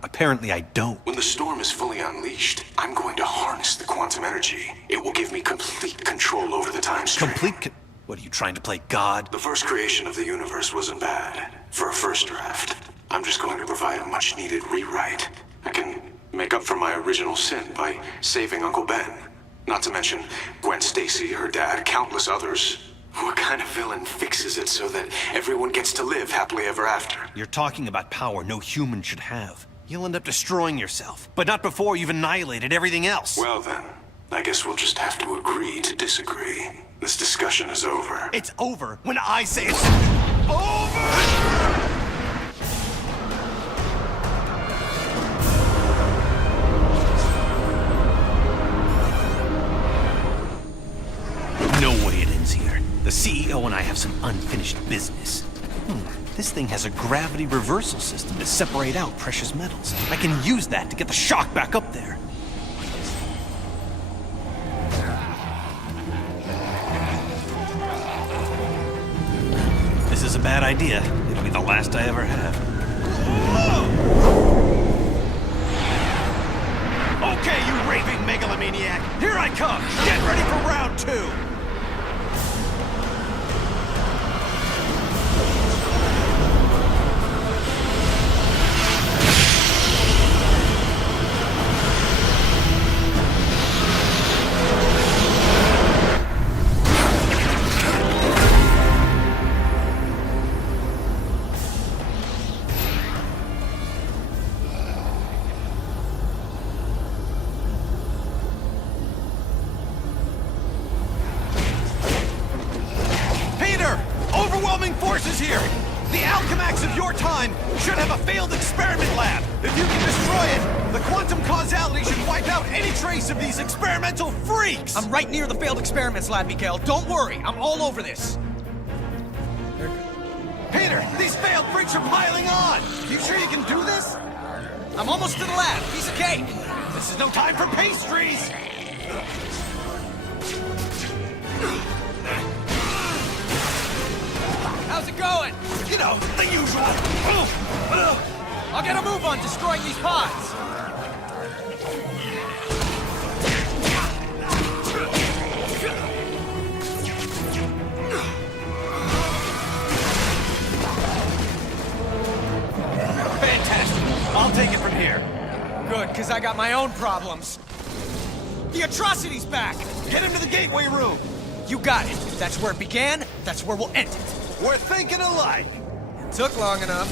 Apparently I don't. When the storm is fully unleashed, I'm going to harness the quantum energy. It will give me complete control over the time stream. What, are you trying to play God? The first creation of the universe wasn't bad. For a first draft. I'm just going to provide a much-needed rewrite. I can make up for my original sin by saving Uncle Ben. Not to mention Gwen Stacy, her dad, countless others. What kind of villain fixes it so that everyone gets to live happily ever after? You're talking about power no human should have. You'll end up destroying yourself, but not before you've annihilated everything else. Well then, I guess we'll just have to agree to disagree. This discussion is over. It's over when I say it's over! No way it ends here. The CEO and I have some unfinished business. This thing has a gravity reversal system to separate out precious metals. I can use that to get the shock back up there. a bad idea. It'll be the last I ever have. Okay, you raving megalomaniac! Here I come! Get ready for round 2! Forces here! The Alchemax of your time should have a failed experiment lab! If you can destroy it, the quantum causality should wipe out any trace of these experimental freaks! I'm right near the failed experiments lab, Miguel. Don't worry, I'm all over this. Peter, these failed freaks are piling on! You sure you can do this? I'm almost to the lab. Piece of cake. This is no time for pastries! How's it going? You know, the usual. I'll get a move on destroying these pods. Fantastic. I'll take it from here. Good, because I got my own problems. The Atrocity's back! Get him to the gateway room! You got it. That's where it began, that's where we'll end it. We're thinking alike. It took long enough.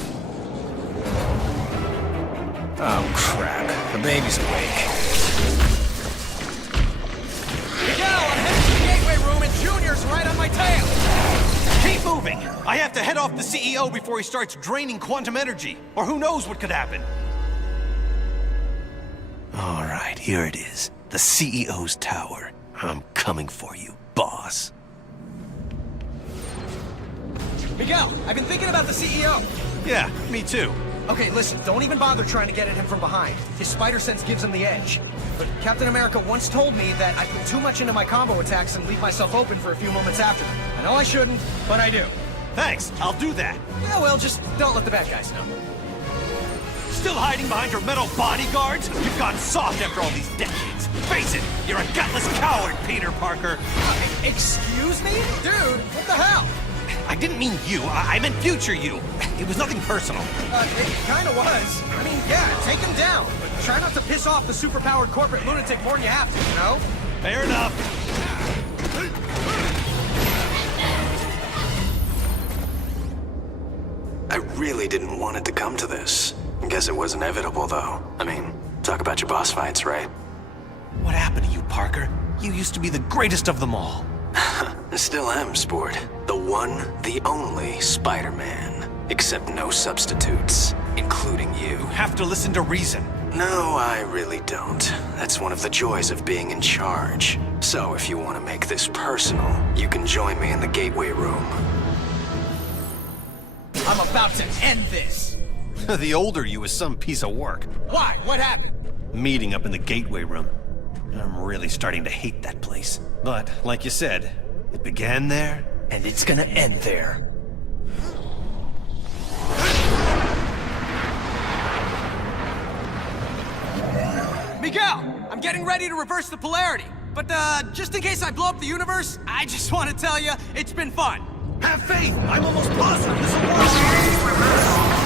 Oh, crap. The baby's awake. Miguel, I'm headed to the gateway room and Junior's right on my tail! Keep moving! I have to head off the CEO before he starts draining quantum energy. Or who knows what could happen. All right, here it is. The CEO's tower. I'm coming for you, boss. Miguel, I've been thinking about the CEO. Yeah, me too. Okay, listen, don't even bother trying to get at him from behind. His spider sense gives him the edge. But Captain America once told me that I put too much into my combo attacks and leave myself open for a few moments after them. I know I shouldn't, but I do. Thanks, I'll do that. Yeah, well, just don't let the bad guys know. Still hiding behind your metal bodyguards? You've gone soft after all these decades. Face it, you're a gutless coward, Peter Parker. Excuse me? Dude, what the hell? I didn't mean you. I meant future you. It was nothing personal. It kinda was. I mean, yeah, take him down. But try not to piss off the superpowered corporate lunatic more than you have to, you know? Fair enough. I really didn't want it to come to this. I guess it was inevitable, though. I mean, talk about your boss fights, right? What happened to you, Parker? You used to be the greatest of them all. I still am, Sport. The one, the only Spider-Man. Except no substitutes, including you. You have to listen to reason. No, I really don't. That's one of the joys of being in charge. So if you want to make this personal, you can join me in the gateway room. I'm about to end this! The older you is some piece of work. Why? What happened? Meeting up in the gateway room. I'm really starting to hate that place. But, like you said, it began there, and it's gonna end there. Miguel! I'm getting ready to reverse the polarity. But, just in case I blow up the universe, I just want to tell you, it's been fun. Have faith! I'm almost positive this will work!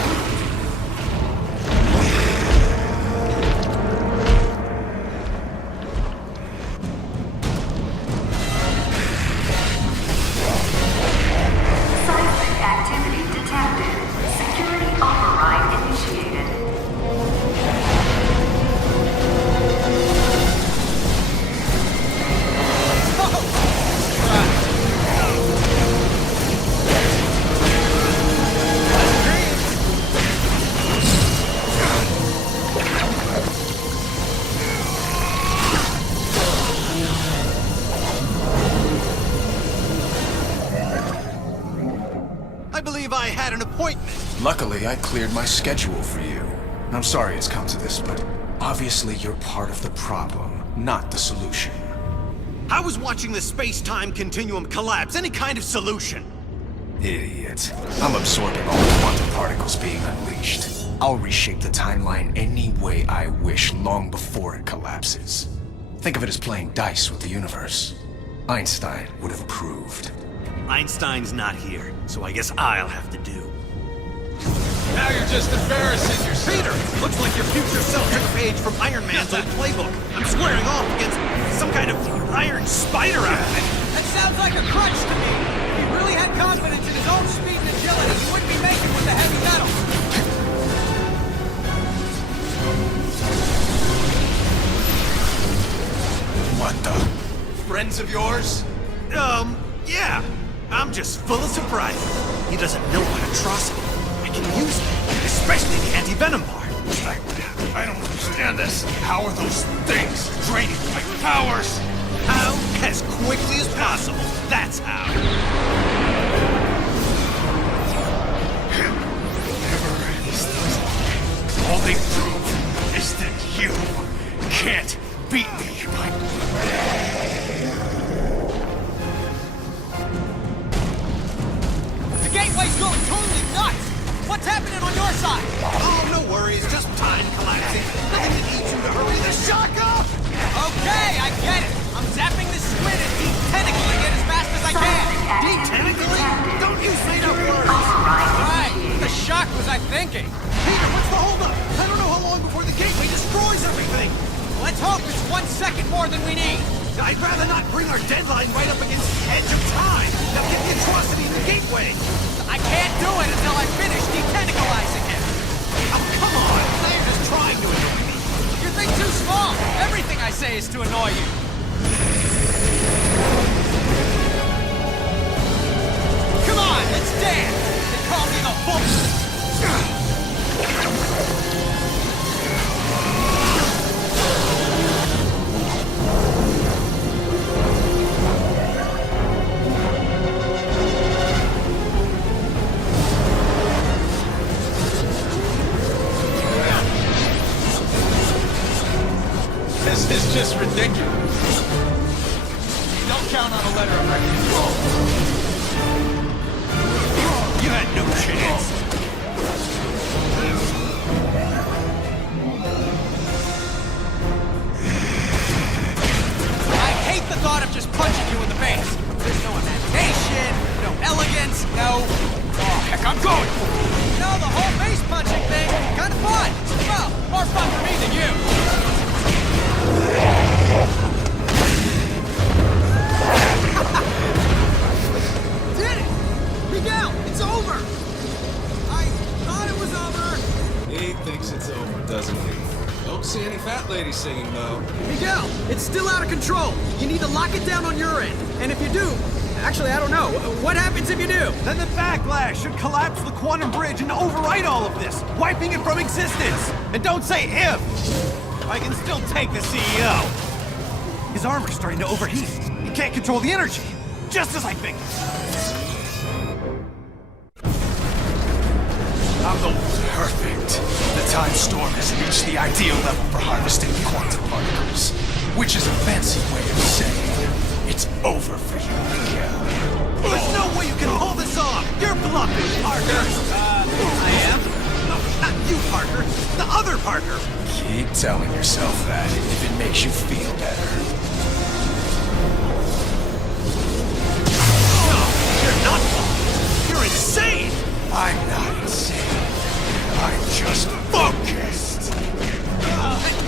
I had an appointment. Luckily, I cleared my schedule for you. I'm sorry it's come to this, but obviously you're part of the problem, not the solution. I was watching the space-time continuum collapse. Any kind of solution. Idiot. I'm absorbing all the quantum particles being unleashed. I'll reshape the timeline any way I wish long before it collapses. Think of it as playing dice with the universe. Einstein would have approved. Einstein's not here, so I guess I'll have to do. Now you're just embarrassing yourself. Peter! Looks like your future self took a page from Iron Man's old playbook. I'm squaring off against some kind of iron spider outfit. That sounds like a crutch to me. If he really had confidence in his own speed and agility, he wouldn't be making with the heavy metal. What the? Friends of yours? Yeah. I'm just full of surprises. He doesn't know what atrocity I can use it, especially the anti-venom part. I don't understand this. How are those things draining my powers? How? As quickly as possible. That's how. Never ends. All they prove is that you can't beat me. The gateway's going totally nuts! What's happening on your side? Oh, no worries. Just time collapsing. Nothing that needs you to hurry the shock up! Okay, I get it. I'm zapping this squid and de-tentacling it as fast as I can. De-tentacling? Don't use made-up words! Right. The shock was I thinking. Peter, what's the holdup? I don't know how long before the gateway destroys everything. Let's hope it's 1 second more than we need. I'd rather not bring our deadline right up against the edge of time. Now get the atrocity in the gateway. I can't do it until I finish de-tentacalizing him. Oh, come on. Now you're just trying to annoy me. You think too small. Everything I say is to annoy you. Come on, let's dance. They call me the Vulcan. This is just ridiculous. Don't count on a letter of recognition. You had no chance. I hate the thought of just punching you in the face. There's no imagination, no elegance, no... Oh, heck, I'm going for it. You know, the whole face punching thing, kind of fun. Well, more fun for me than you. Did it! Miguel, it's over! I thought it was over. He thinks it's over, doesn't he? Don't see any fat ladies singing, though. Miguel, it's still out of control. You need to lock it down on your end. And if you do... Actually, I don't know. What happens if you do? Then the backlash should collapse the quantum bridge and overwrite all of this, wiping it from existence. And don't say if. I can still take the CEO. His armor's starting to overheat. He can't control the energy. Just as I figured. I'm the perfect. The time storm has reached the ideal level for harvesting quantum particles, which is a fancy way of saying it's over for you, Miguel. There's no way you can pull this off! You're bluffing, Parker! I am? No, not you, Parker. The other Parker! Keep telling yourself that if it makes you feel better. No, you're not bluffing! You're insane! I'm not insane. I'm just focused!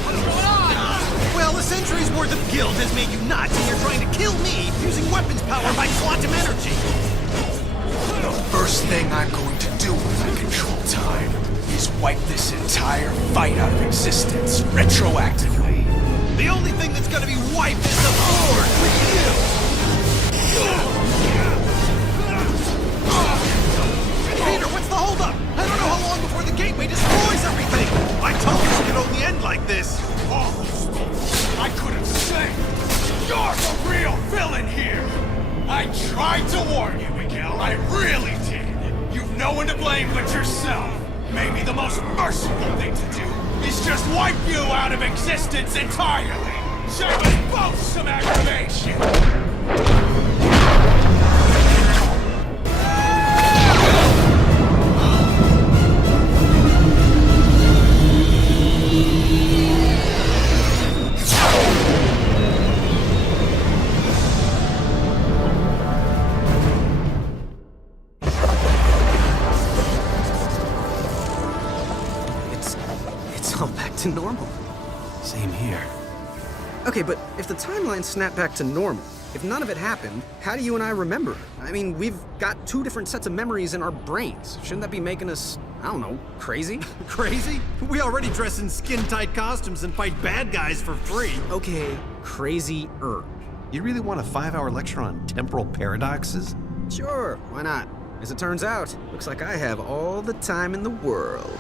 What's going on? Well, a century's worth of guilt has made you nuts, and you're trying to kill me using weapons powered by quantum energy! The first thing I'm going to do when I control time is wipe this entire fight out of existence retroactively. The only thing that's gonna be wiped is the board for you! Peter, what's the holdup? I don't know how long before the gateway destroys everything! I told you it could only end like this! I could have said, you're the real villain here! I tried to warn you, Miguel, I really did! You've no one to blame but yourself! Maybe the most merciful thing to do is just wipe you out of existence entirely! Show us both some aggravation! to normal. Same here. Okay, but if the timeline snapped back to normal, if none of it happened, how do you and I remember it? I mean, we've got two different sets of memories in our brains. Shouldn't that be making us, I don't know, crazy? Crazy? We already dress in skin-tight costumes and fight bad guys for free. Okay, crazy-er. You really want a 5-hour lecture on temporal paradoxes? Sure, why not? As it turns out, looks like I have all the time in the world.